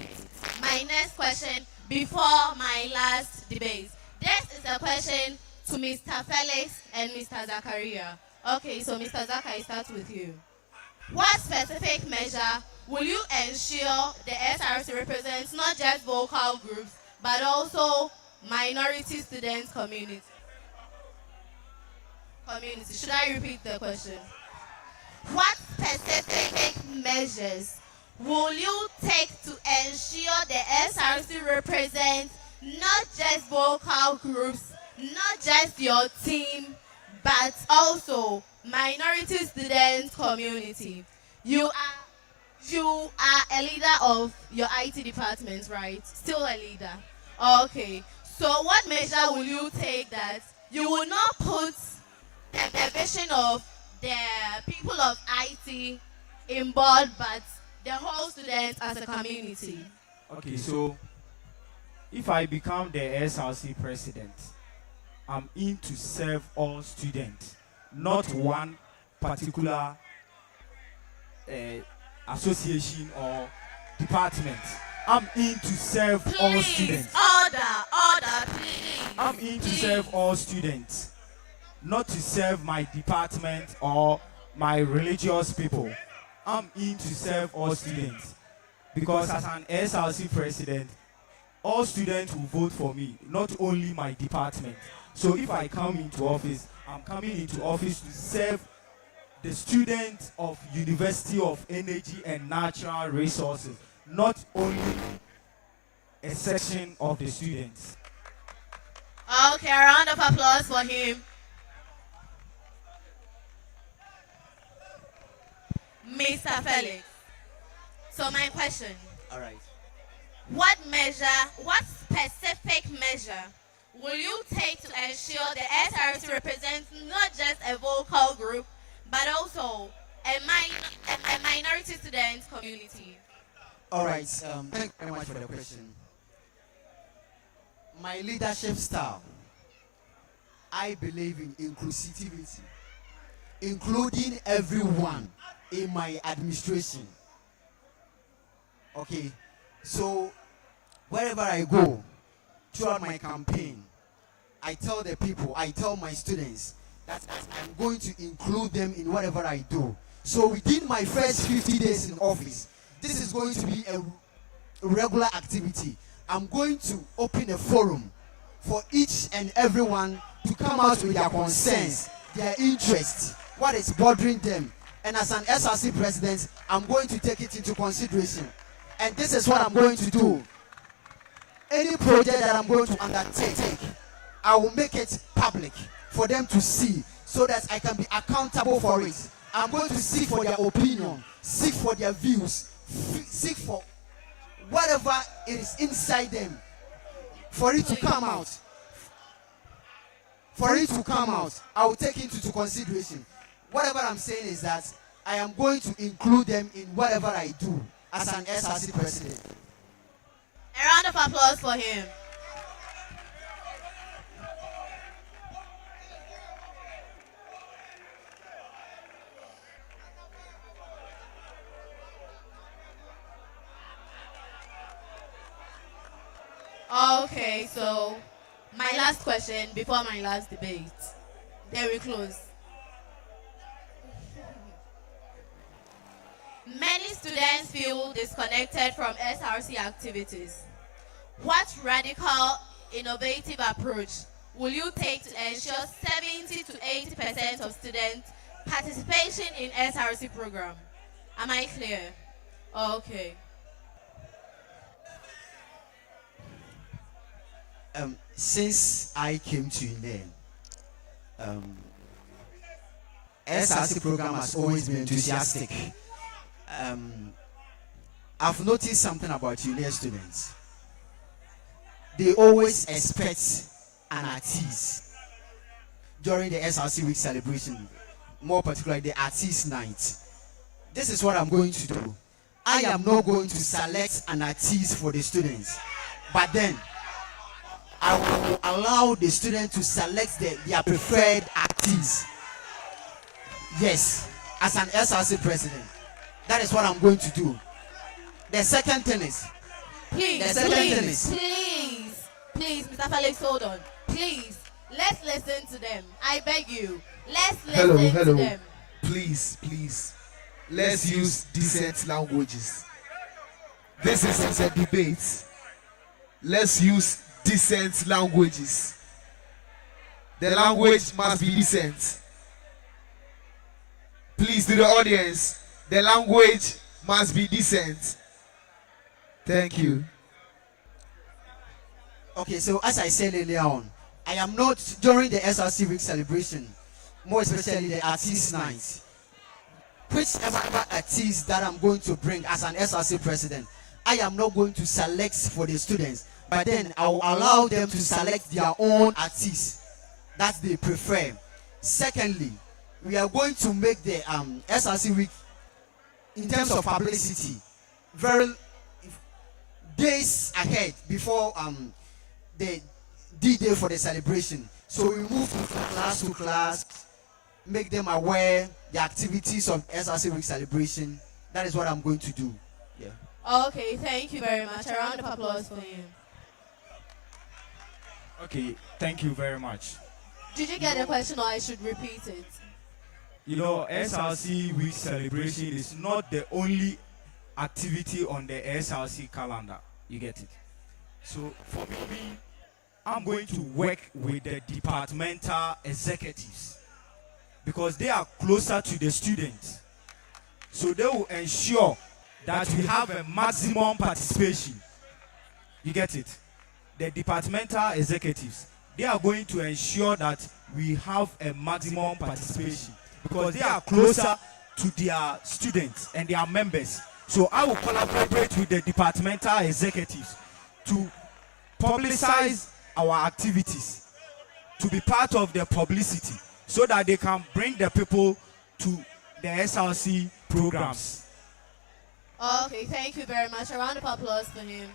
My next question before my last debate. This is a question to Mr. Felix and Mr. Zachariah. Okay, so Mr. Zachariah, I start with you. What specific measure will you ensure the SRC represents not just vocal groups, but also minority students community? Should I repeat the question? What specific measures will you take to ensure the SRC represents not just vocal groups, not just your team, but also minority students community? You are a leader of your IT department, right? Still a leader. Okay. So what measure will you take that you will not put the vision of the people of IT in board, but the whole students as a community? Okay, so if I become the SRC president, I'm in to serve all students, not one particular association or department. I'm in to serve all students. Order, please. I'm in to serve all students, not to serve my department or my religious people. I'm in to serve all students. Because as an SRC president, all students will vote for me, not only my department. So if I come into office, I'm coming into office to serve the students of University of Energy and Natural Resources, not only a section of the students. Okay, a round of applause for him. Mr. Felix. So my question. All right. What specific measure will you take to ensure the SRC represents not just a vocal group, but also a minority student community? All right. Thank you very much for the question. My leadership style, I believe in inclusivity, including everyone in my administration. Okay, so wherever I go throughout my campaign, I tell the people, I tell my students that I'm going to include them in whatever I do. So within my first 50 days in office, this is going to be a regular activity. I'm going to open a forum for each and everyone to come out with their concerns, their interests, what is bothering them. And as an SRC president, I'm going to take it into consideration. And this is what I'm going to do. Any project that I'm going to undertake, I will make it public for them to see so that I can be accountable for it. I'm going to seek for their opinion, seek for their views, seek for whatever it is inside them for it to come out. For it to come out, I will take it into consideration. Whatever I'm saying is that I am going to include them in whatever I do as an SRC president. A round of applause for him. Okay, so my last question before my last debate. Then we close. Many students feel disconnected from SRC activities. What radical, innovative approach will you take to ensure 70 to 80% of students participation in SRC program? Am I clear? Okay. Since I came to UNEN, SRC program has always been enthusiastic. I've noticed something about UNEN students. They always expect an artist during the SRC week celebration, more particularly the artist night. This is what I'm going to do. I am not going to select an artist for the students, but then I will allow the students to select their preferred artist. Yes, as an SRC president. That is what I'm going to do. The second thing is, please, Mr. Felix, hold on. Please, let's listen to them. I beg you. Let's listen to them. Please. Let's use decent languages. This is a debate. Let's use decent languages. The language must be decent. Please, to the audience, the language must be decent. Thank you. Okay, so as I said earlier on, I am not during the SRC week celebration, more especially the artist night. Whichever artist that I'm going to bring as an SRC president, I am not going to select for the students, but then I will allow them to select their own artists that they prefer. Secondly, we are going to make the SRC week, in terms of publicity, very days ahead before the D-Day for the celebration. So we move from class to class, make them aware the activities of SRC week celebration. That is what I'm going to do. Yeah. Okay, thank you very much. A round of applause for you. Okay, thank you very much. Did you get the question or I should repeat it? You know, SRC week celebration is not the only activity on the SRC calendar. You get it? So for me, I'm going to work with the departmental executives because they are closer to the students. So they will ensure that we have a maximum participation. You get it? The departmental executives, they are going to ensure that we have a maximum participation because they are closer to their students and their members. So I will collaborate with the departmental executives to publicize our activities, to be part of the publicity so that they can bring the people to the SRC programs. Okay, thank you very much. A round of applause for him.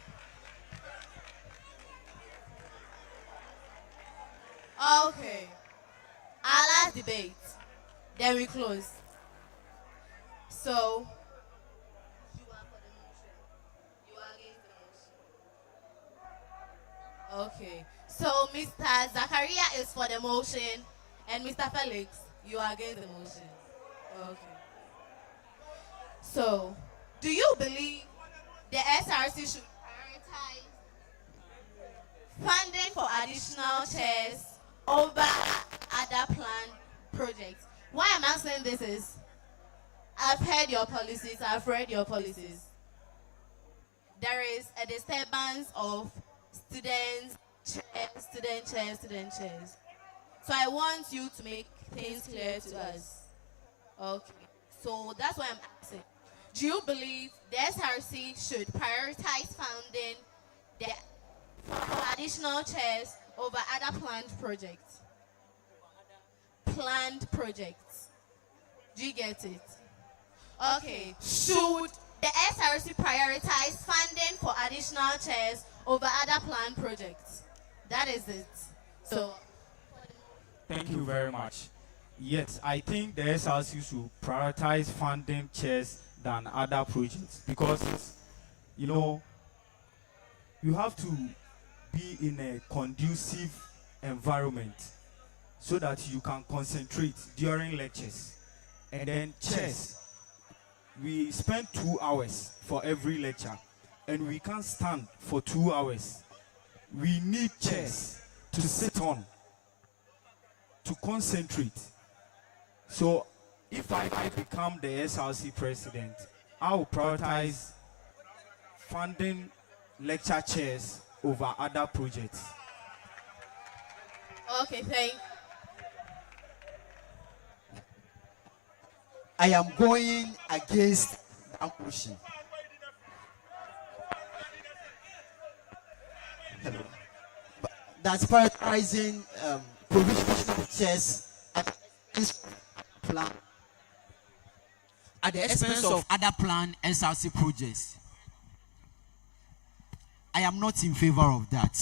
Okay. debate. Then we close. So, you are for the motion. You are against the motion. Okay. So, Mr. Zachariah is for the motion, and Mr. Felix, you are against the motion. Okay. So, do you believe the SRC should prioritize funding for additional chairs over other planned projects? Why I'm asking this is, I've heard your policies, I've read your policies. There is a disturbance of student chairs. So I want you to make things clear to us. Okay. So that's why I'm asking. Do you believe the SRC should prioritize funding for additional chairs over other planned projects? Planned projects. Do you get it? Okay. Should the SRC prioritize funding for additional chairs over other planned projects? That is it. So, Thank you very much. Yes, I think the SRC should prioritize funding chairs than other projects because, you have to be in a conducive environment so that you can concentrate during lectures. And then chairs, we spend 2 hours for every lecture and we can't stand for 2 hours. We need chairs to sit on, to concentrate. So if I become the SRC president, I will prioritize funding lecture chairs over other projects. okay, thank you. I am going against the motion. Hello. But that's prioritizing provision of chairs at the expense of other planned SRC projects. I am not in favor of that.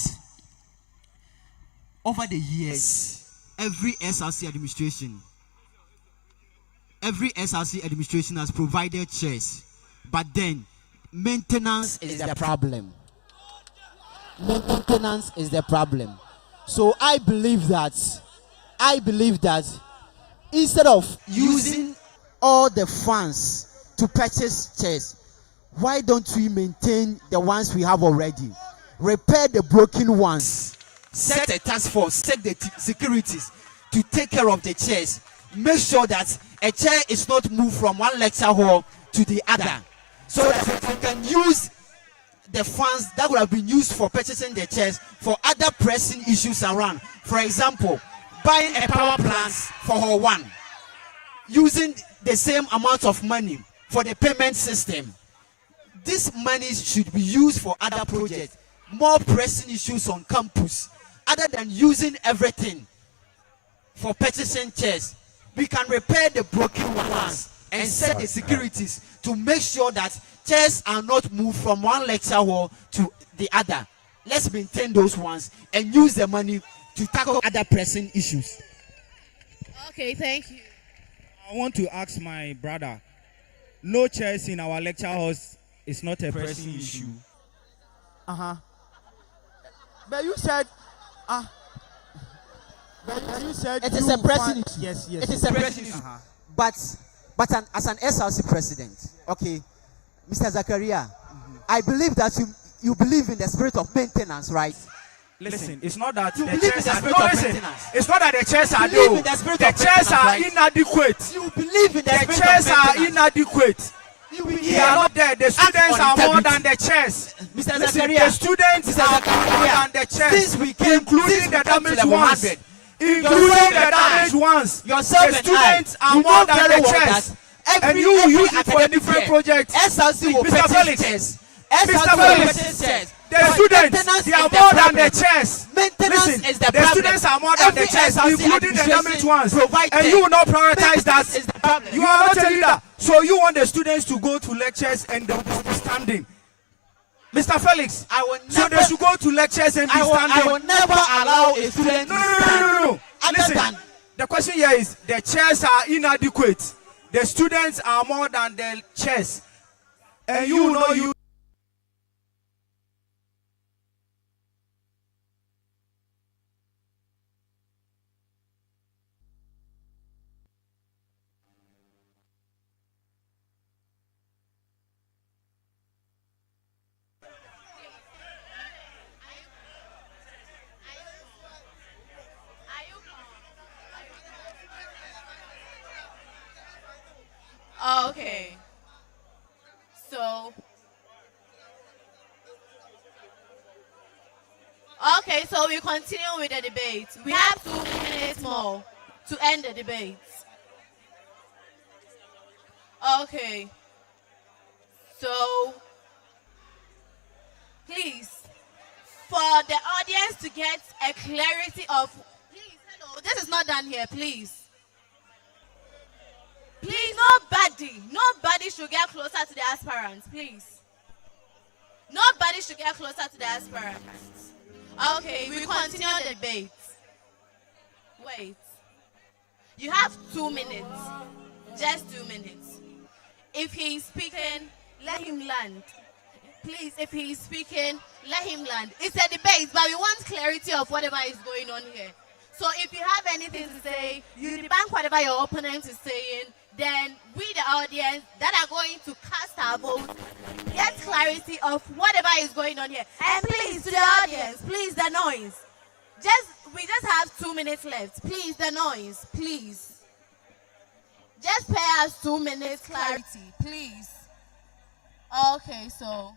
Over the years, every SRC administration has provided chairs, but then maintenance is the problem. Maintenance is the problem. So I believe that instead of using all the funds to purchase chairs, why don't we maintain the ones we have already? Repair the broken ones. Set a task force, set the securities to take care of the chairs. Make sure that a chair is not moved from one lecture hall to the other, so that we can use the funds that would have been used for purchasing the chairs for other pressing issues around. For example, buying a power plant for Hall 1, using the same amount of money for the payment system. This money should be used for other projects, more pressing issues on campus, other than using everything for purchasing chairs. We can repair the broken ones and set the securities to make sure that chairs are not moved from one lecture hall to the other. Let's maintain those ones and use the money to tackle other pressing issues. Okay, thank you. I want to ask my brother, no chairs in our lecture halls is not a pressing issue. But you said, it is a pressing issue. Yes. It is a pressing issue. But as an SRC president, okay, Mr. Zachariah, I believe that you believe in the spirit of maintenance, right? Listen, it's not that You the believe in chairs the are spirit of no, listen, maintenance. it's not that the chairs are believe low. in the spirit The of chairs maintenance, are right? inadequate. You believe in the The spirit chairs of are maintenance. inadequate. They are not there. The students are more than the chairs. Mr. Listen, Zachariah, the students Mr. are more Zachariah, than the chairs. since we came, including the damaged level ones. 100, Including yourself the and I, damaged ones. yourself The and students I, are you more know than very the well chairs. that And you will use it for a academic different year, project. SRC will Mr. purchase Felix. chairs. Mr. SRC will Felix. purchase chairs. The But students, maintenance they are is more the than the problem. chairs. Maintenance Listen, is the the problem. students are more than Every the chairs, SRC including the damaged administration ones. provide And them. you will not prioritize that. Maintenance is the problem. You are not a leader. So you want the students to go to lectures and they will be standing. Mr. Felix, I will so they never- should go to lectures and be I standing. will never allow a student No. other Listen, than The question here is, the chairs are inadequate. The students are more than the chairs. And you know you. Okay. So. Okay, so we continue with the debate. We have 2 minutes more to end the debate. Okay. So, please, for the audience to get a clarity of, please, hello, this is not done here, please. Please, nobody should get closer to the aspirants, please. Nobody should get closer to the aspirants. Okay, we continue the debate. Wait. You have 2 minutes. Just 2 minutes. If he is speaking, let him land. Please, if he is speaking, let him land. It's a debate, but we want clarity of whatever is going on here. So if you have anything to say, you debunk whatever your opponent is saying, then we, the audience, that are going to cast our vote, get clarity of whatever is going on here. And please, to the audience, please, the noise. We just have 2 minutes left. Please, the noise, please. Just pay us 2 minutes clarity, please. Okay, so.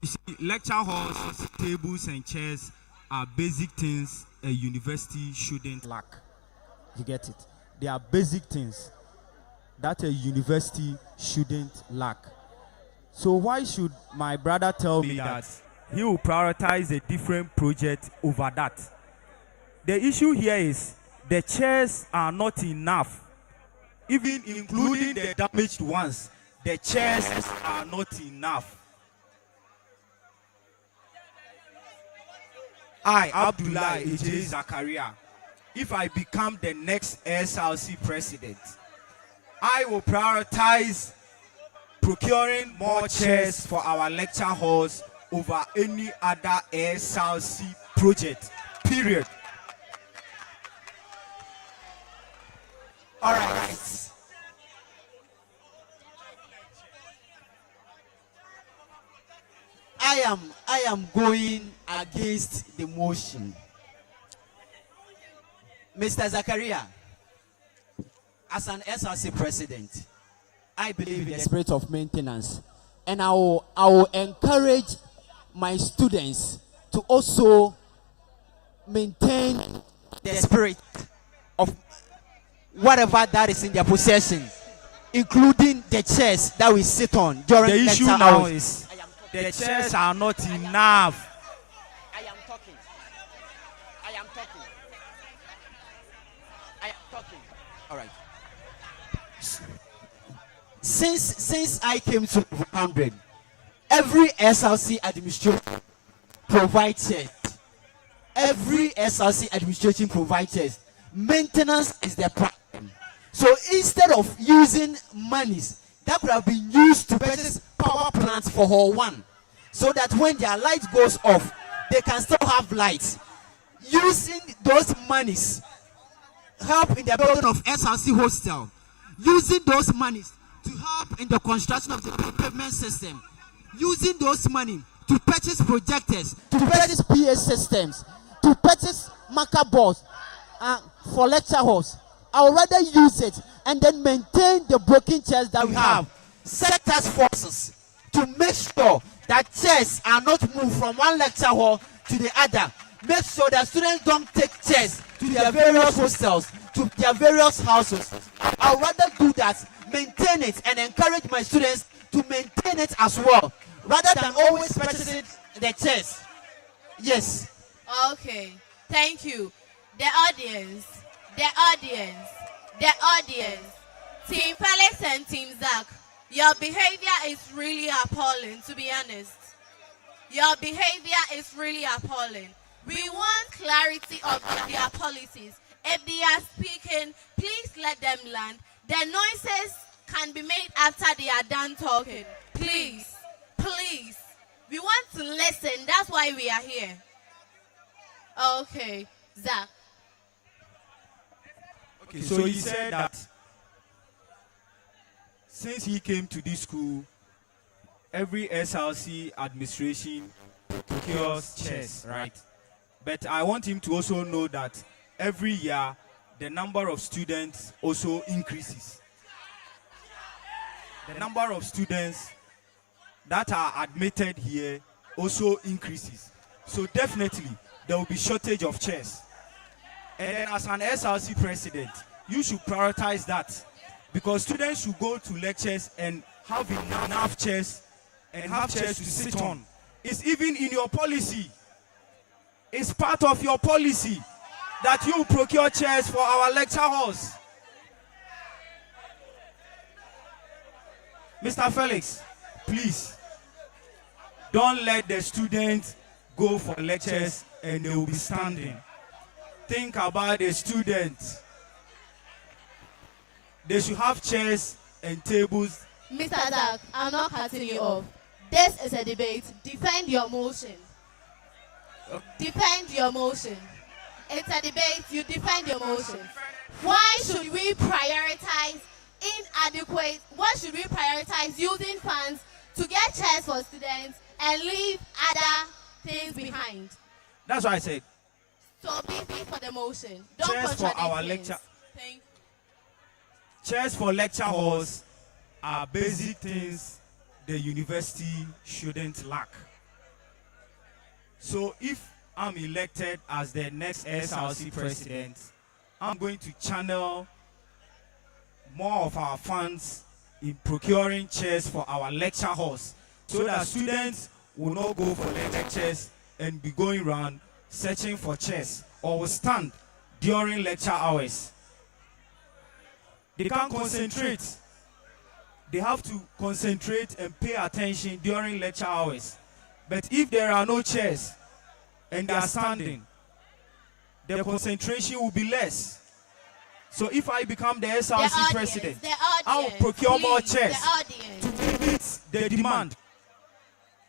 You see, lecture halls, tables, and chairs are basic things a university shouldn't lack. You get it? They are basic things that a university shouldn't lack. So why should my brother tell me that he will prioritize a different project over that? The issue here is the chairs are not enough. Even including the damaged ones, the chairs are not enough. I, Abdullah AJ Zakaria, if I become the next SRC president, I will prioritize procuring more chairs for our lecture halls over any other SRC project, period. All right. I am going against the motion. Mr. Zakaria, as an SRC president, I believe in the spirit of maintenance, and I will encourage my students to also maintain the spirit of whatever that is in their possession, including the chairs that we sit on during the issue lecture now hours. is the chairs are not enough. I am talking. All right. Since I came to 100, every SRC administration provides chairs. Every SRC administration provides chairs. Maintenance is the problem. So instead of using monies that could have been used to purchase power plants for Hall 1, so that when their light goes off, they can still have lights. Using those monies, help in the building of SRC hostel. Using those monies to help in the construction of the pavement system. Using those money to purchase projectors, to purchase PA systems, to purchase marker boards for lecture halls. I would rather use it and then maintain the broken chairs that we have. Set task forces to make sure that chairs are not moved from one lecture hall to the other. Make sure that students don't take chairs to their various hostels, to their various houses. I would rather do that, maintain it, and encourage my students to maintain it as well, rather than always purchasing the chairs. Yes. Okay, thank you. The audience, Team Felix and Team Zach, Your behavior is really appalling, to be honest. Your behavior is really appalling. We want clarity of their policies. If they are speaking, please let them land. The noises can be made after they are done talking. Please, please. We want to listen. That's why we are here. Okay, Zach. Okay, so he said that since he came to this school, every SRC administration procures chairs, right? But I want him to also know that every year the number of students also increases. The number of students that are admitted here also increases. So definitely there will be shortage of chairs. And then as an SRC president, you should prioritize that, because students should go to lectures and have enough chairs and have chairs to sit on. It's even in your policy. It's part of your policy that you procure chairs for our lecture halls. Mr. Felix, please, don't let the students go for lectures and they will be standing. Think about the students. They should have chairs and tables. Mr. Zach, I'm not cutting you off. This is a debate. Defend your motion. Defend your motion. It's a debate. You defend your motion. Why should we prioritize inadequate? Why should we prioritize using funds to get chairs for students and leave other things behind? That's why I said. So be for the motion. Don't Chairs for our things. lecture. Thank you. Chairs for lecture halls are basic things the university shouldn't lack. So if I'm elected as the next SRC president, I'm going to channel more of our funds in procuring chairs for our lecture halls, so that students will not go for lectures and be going around searching for chairs, or will stand during lecture hours. They can't concentrate. They have to concentrate and pay attention during lecture hours. But if there are no chairs and they are standing, their concentration will be less. So if I become the SRC president, I will procure more chairs to meet the demand.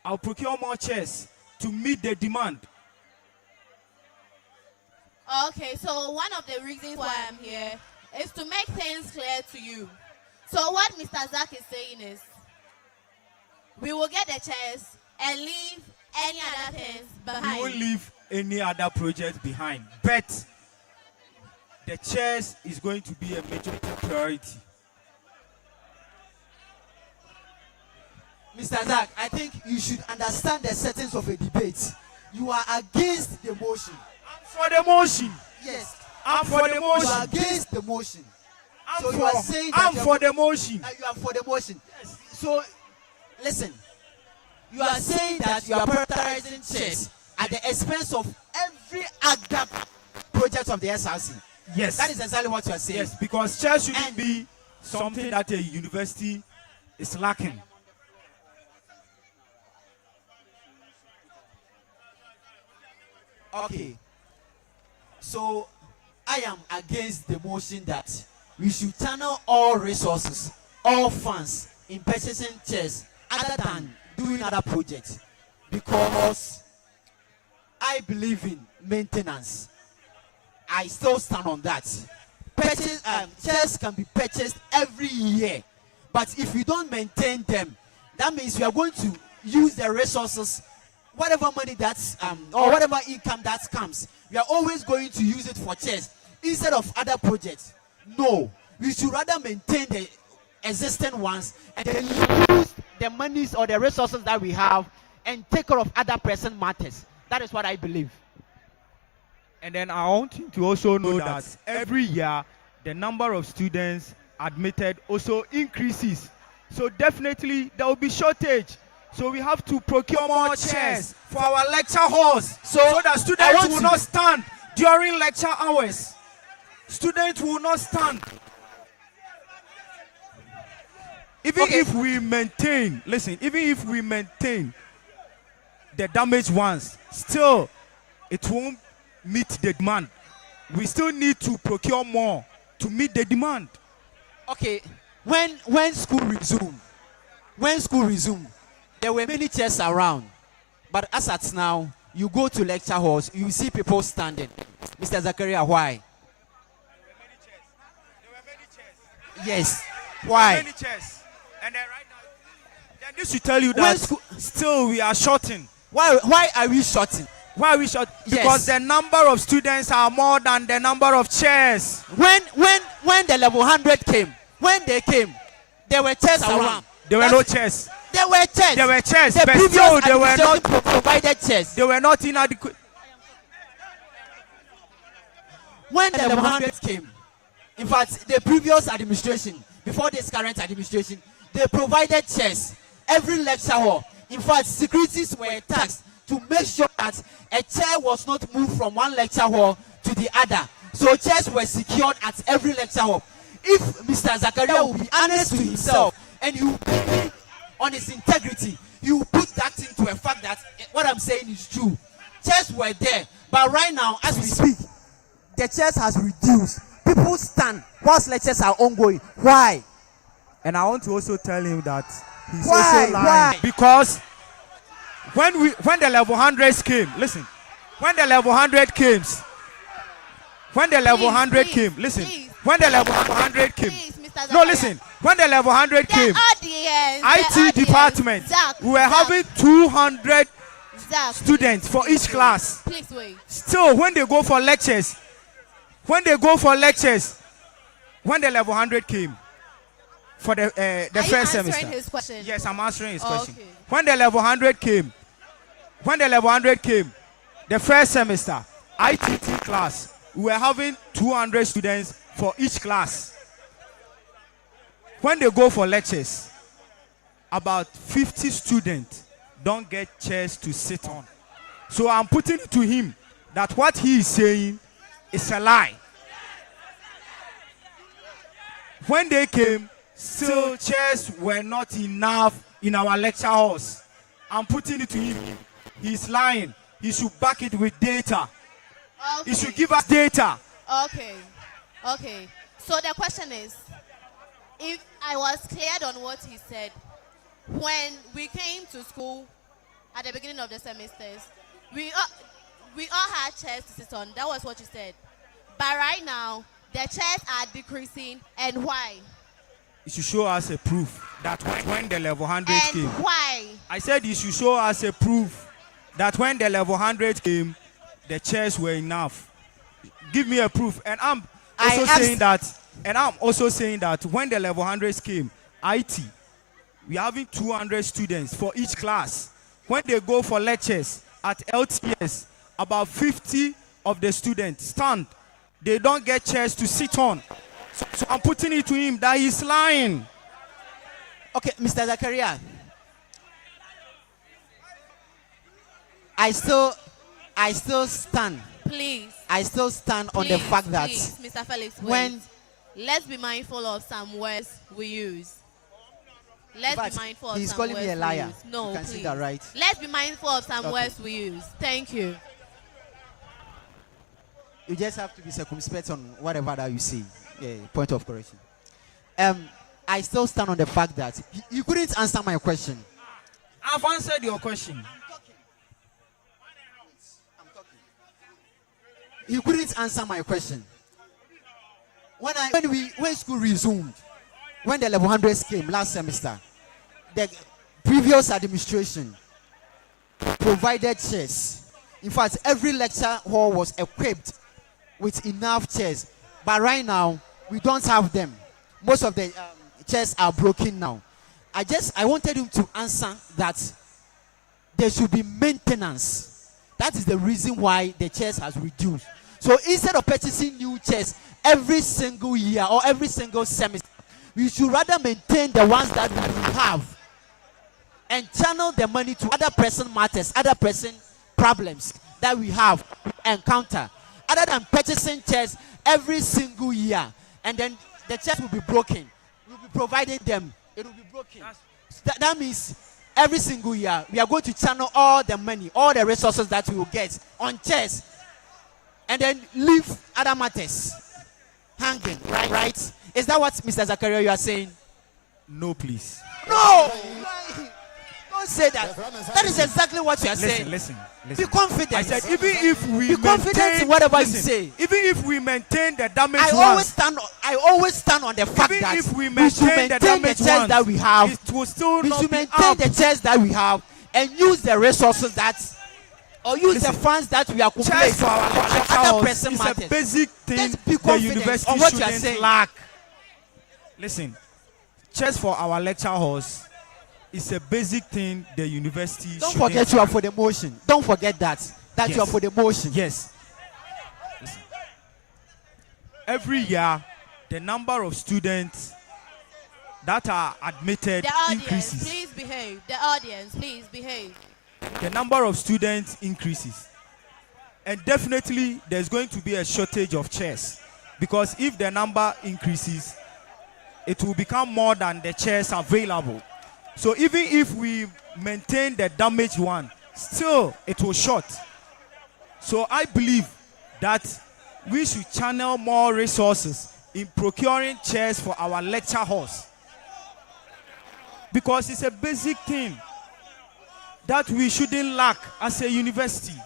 I'll procure more chairs to meet the demand. Okay, so one of the reasons why I'm here is to make things clear to you. So what Mr. Zach is saying is, we will get the chairs and leave any other things behind. We won't leave any other project behind, but the chairs is going to be a major priority. Mr. Zach, I think you should understand the settings of a debate. You are against the motion. I'm for the motion. Yes. I'm for the You motion. are against the motion. I'm So for, you are saying that I'm you are- for the motion. You are for the motion. So, listen. You are saying that you are prioritizing chairs at the expense of every other project of the SRC. Yes. That is exactly what you are saying. Yes, because chairs shouldn't And- be something that a university is lacking. Okay. So, I am against the motion that we should channel all resources, all funds in purchasing chairs other than doing other projects, because I believe in maintenance. I still stand on that. Chairs can be purchased every year, but if you don't maintain them, that means you are going to use the resources, whatever money that's or whatever income that comes, we are always going to use it for chairs instead of other projects. No, we should rather maintain the existing ones and then use the monies or the resources that we have and take care of other present matters. That is what I believe. And then I want you to also know that every year the number of students admitted also increases. So definitely there will be shortage. So we have to procure more chairs for our lecture halls, so that students will not stand during lecture hours. Students will not stand. even if we maintain, listen, even if we maintain the damaged ones, still it won't meet the demand. We still need to procure more to meet the demand. Okay, when school resumed, there were many chairs around, but as at now, you go to lecture halls, you see people standing. Mr. Zakaria, why? There were many chairs. Yes, why? Many chairs. And then right now, then this should tell you that still we are shorting. Why are we shorting? Why are we short? Yes. Because the number of students are more than the number of chairs. When the level 100 came, when they came, there were chairs around. There were no chairs. There were chairs. There were chairs, The but previous still they were administration not provided chairs. They were not inadequate. When the level 100 came, in fact, the previous administration, before this current administration, they provided chairs. Every lecture hall. In fact, securities were tasked to make sure that a chair was not moved from one lecture hall to the other. So chairs were secured at every lecture hall. If Mr. Zakaria will be honest to himself and he will be on his integrity, he will put that into a fact that what I'm saying is true. Chairs were there, but right now, as we speak, the chairs has reduced. People stand whilst lectures are ongoing. Why? And I want to also tell him that he's Why? also lying. Why? Because when the level 100s came, listen, when the level 100 came, when the level 100 came, listen, when the level 100 came, no, listen, when the level 100 came, IT department, we were having 200 students for each class. Please wait. Still, when they go for lectures, when the level 100 came for the first semester. His question? Yes, I'm answering his question. Okay. When the level 100 came, the first semester, ITT class, we were having 200 students for each class. When they go for lectures, about 50 students don't get chairs to sit on. So I'm putting it to him that what he is saying is a lie. When they came, still chairs were not enough in our lecture halls. I'm putting it to him. He's lying. He should back it with data. Okay. He should give us data. Okay. Okay. So the question is, if I was cleared on what he said, when we came to school at the beginning of the semesters, we all had chairs to sit on. That was what you said. But right now, the chairs are decreasing. And why? You should show us a proof that when the level 100 And came. why? I said you should show us a proof that when the level 100 came, the chairs were enough. Give me a proof. And I'm also saying that when the level 100s came, IT, we're having 200 students for each class. When they go for lectures at LTS, about 50 of the students stand. They don't get chairs to sit on. So I'm putting it to him that he's lying. Okay, Mr. Zakaria. I still stand. Please. I still stand on the fact that Mr. Felix, wait. when let's be mindful of some words we use. Let's but be mindful of he's some calling words me a liar. we use. No, You can please. see that, right? Let's be mindful of some Okay. words we use. Thank you. You just have to be circumspect on whatever that you say. Yeah, point of correction. I still stand on the fact that you couldn't answer my question. I've answered your question. You couldn't answer my question. When school resumed, when the level 100s came last semester, the previous administration provided chairs. In fact, every lecture hall was equipped with enough chairs. But right now, we don't have them. Most of the chairs are broken now. I wanted him to answer that there should be maintenance. That is the reason why the chairs has reduced. So instead of purchasing new chairs every single year or every single semester, we should rather maintain the ones that we have and channel the money to other person matters, other person problems that we have encounter, other than purchasing chairs every single year, and then the chairs will be broken. We'll be providing them It will be broken. That means every single year we are going to channel all the money, all the resources that we will get on chairs, and then leave other matters hanging. Right? Is that what Mr. Zakaria you are saying? No, please. No. Don't say that. That is exactly what you are saying. Listen. Be confident. I said, even if we be confident in whatever you say. Even if we maintain the damage I always stand on the fact even that if we should maintain the damage chairs that we have. it will still We not should be maintain up. the chairs that we have and use the resources or use the funds that we accumulate Chairs for our lecture other halls pressing is matters. a basic thing Just be the confident university on what you are students saying. lack. Listen, chairs for our lecture halls is a basic thing the university Don't students forget you are for the motion. Don't forget that Yes. you are for the motion. Yes. Listen. Every year, the number of students that are admitted The audience, increases. please behave. The audience, please behave. The number of students increases. And definitely, there's going to be a shortage of chairs. Because if the number increases, it will become more than the chairs available. So even if we maintain the damaged one, still it will short. So I believe that we should channel more resources in procuring chairs for our lecture halls. Because it's a basic thing that we shouldn't lack as a university.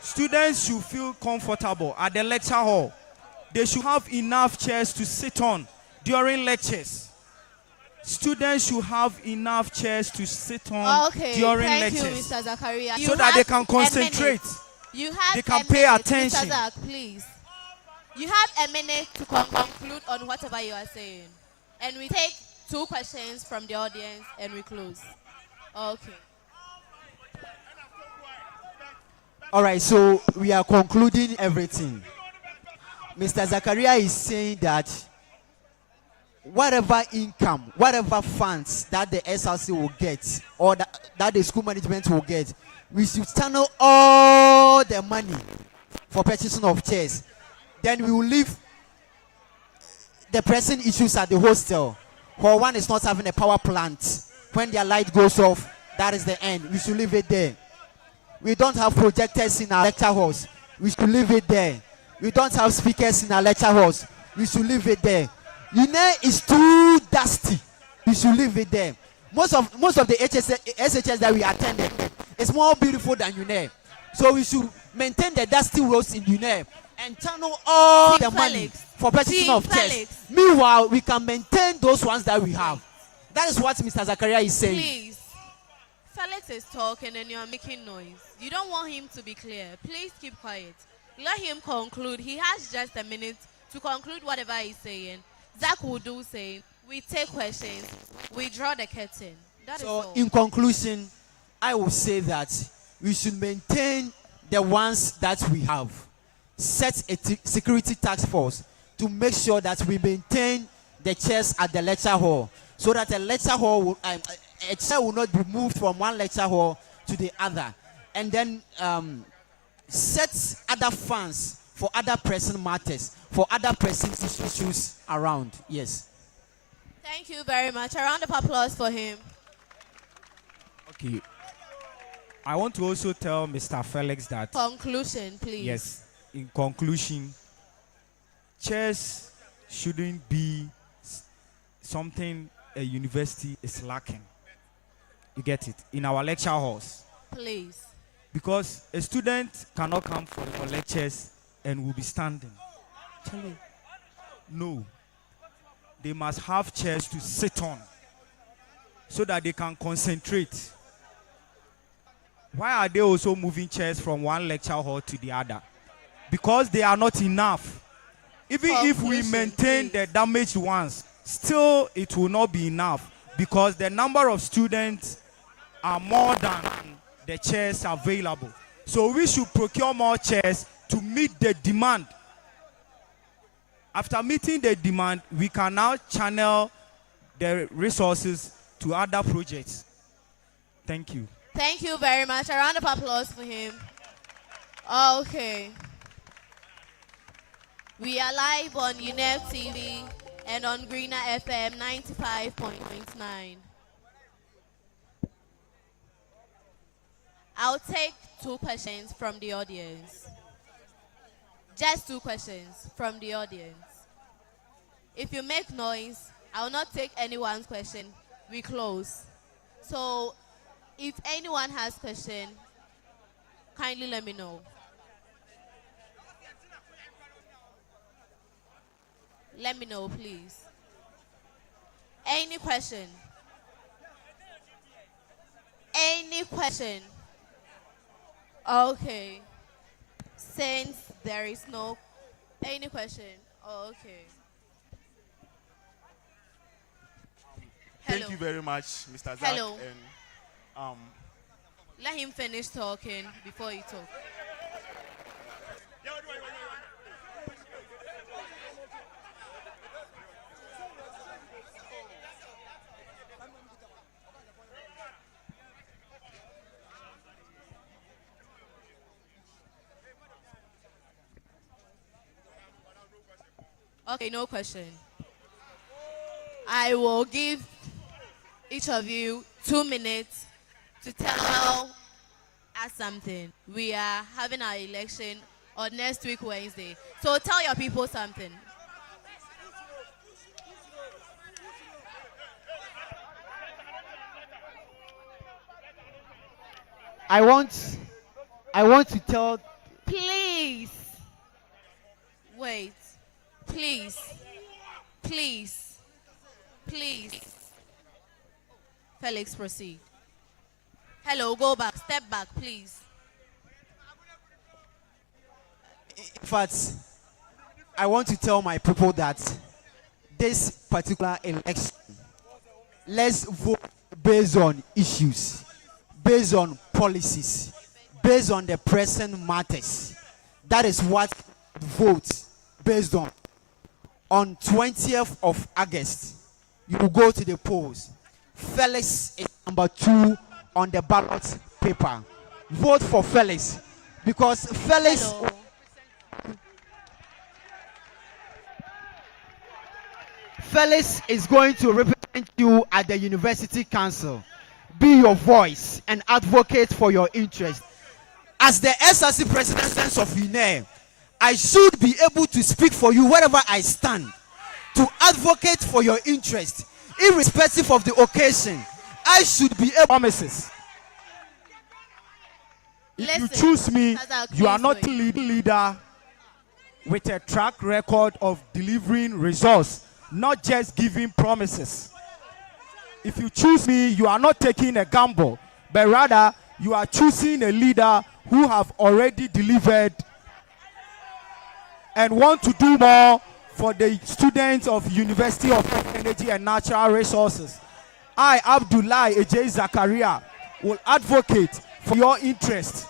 Students should feel comfortable at the lecture hall. They should have enough chairs to sit on during lectures. Students should have enough chairs to sit on during thank lectures. you, Mr. Zakaria. So that they can concentrate. You have They can a pay minute, attention. Mr. Zak, please. You have a minute to conclude on whatever you are saying. And we take 2 questions from the audience and we close. Okay. All right, so we are concluding everything. Mr. Zakaria is saying that whatever income, whatever funds that the SRC will get or that the school management will get, we should channel all the money for purchasing of chairs. Then we will leave the pressing issues at the hostel. Or one is not having a power plant. When their light goes off, that is the end. We should leave it there. We don't have projectors in our lecture halls. We should leave it there. We don't have speakers in our lecture halls. We should leave it there. Uenr is too dusty. We should leave it there. Most of the SHS that we attended is more beautiful than Uenr. So we should maintain the dusty roads in Uenr and channel all the money for purchasing of chairs. Meanwhile, we can maintain those ones that we have. That is what Mr. Zakaria is saying. Please. Felix is talking and you are making noise. You don't want him to be clear. Please keep quiet. Let him conclude. He has just a minute to conclude whatever he's saying. Zach will do same. We take questions. We draw the curtain. That is all. In conclusion, I will say that we should maintain the ones that we have. Set a security task force to make sure that we maintain the chairs at the lecture hall, so that a lecture hall will, a chair will not be moved from one lecture hall to the other. And then set other funds for other pressing matters, for other pressing issues around. Yes. Thank you very much. A round of applause for him. Okay. I want to also tell Mr. Felix that. Conclusion, please. Yes. In conclusion, chairs shouldn't be something a university is lacking. You get it? In our lecture halls. Please. Because a student cannot come for your lectures and will be standing. No. They must have chairs to sit on so that they can concentrate. Why are they also moving chairs from one lecture hall to the other? Because they are not enough. Even if we maintain the damaged ones, still it will not be enough because the number of students are more than the chairs available. So we should procure more chairs to meet the demand. After meeting the demand, we can now channel the resources to other projects. Thank you. Thank you very much. A round of applause for him. Okay. We are live on Uenr TV and on Greener FM 95.9. I'll take 2 questions from the audience. Just 2 questions from the audience. If you make noise, I will not take anyone's question. We close. So, if anyone has question, kindly let me know. Let me know, please. Any question? Any question? Okay. Since there is no any question, okay. Thank you very much, Mr. Zach. Hello. And Let him finish talking before you talk. Okay, no question. I will give each of you 2 minutes to tell us something. We are having our election on next week, Wednesday. So tell your people something. I want to tell. Please. Wait. Please. Please. Please. Felix, proceed. Hello, go back. Step back, please. In fact, I want to tell my people that this particular election, let's vote based on issues, based on policies, based on the present matters. That is what vote based on. On 20th of August, you will go to the polls. Felix is number 2 on the ballot paper. Vote for Felix because Felix. Hello. Felix is going to represent you at the University Council. Be your voice and advocate for your interest. As the SRC president of Uenr, I should be able to speak for you wherever I stand, to advocate for your interest, irrespective of the occasion. I should be able. promises. If you Listen, choose me, Hazard, you are please not wait. a leader with a track record of delivering results, not just giving promises. If you choose me, you are not taking a gamble, but rather you are choosing a leader who have already delivered and want to do more for the students of University of Energy and Natural Resources. I, Abdullah Ejay Zakaria, will advocate for your interest.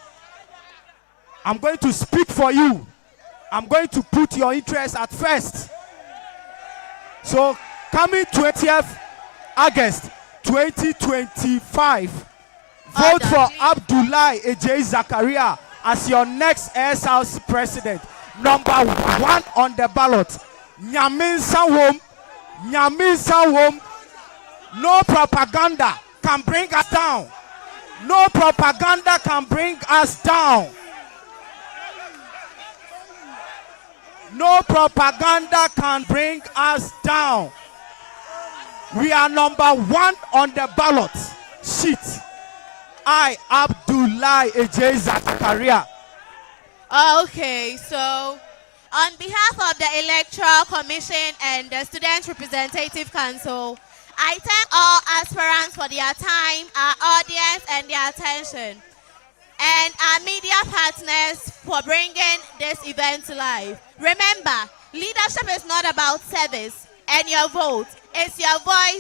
I'm going to speak for you. I'm going to put your interest at first. So, coming 20th August 2025, vote for Abdullah Ejay Zakaria as your next SRC president. Number 1 on the ballot. Nyamin Sawom. Nyamin Sawom. No propaganda can bring us down. No propaganda can bring us down. No propaganda can bring us down. We are number 1 on the ballot sheet. I, Abdullah Ejay Zakaria. Okay, so on behalf of the Electoral Commission and the Student Representative Council, I thank all aspirants for their time, our audience, and their attention, and our media partners for bringing this event to life. Remember, leadership is not about service, and your vote is your voice.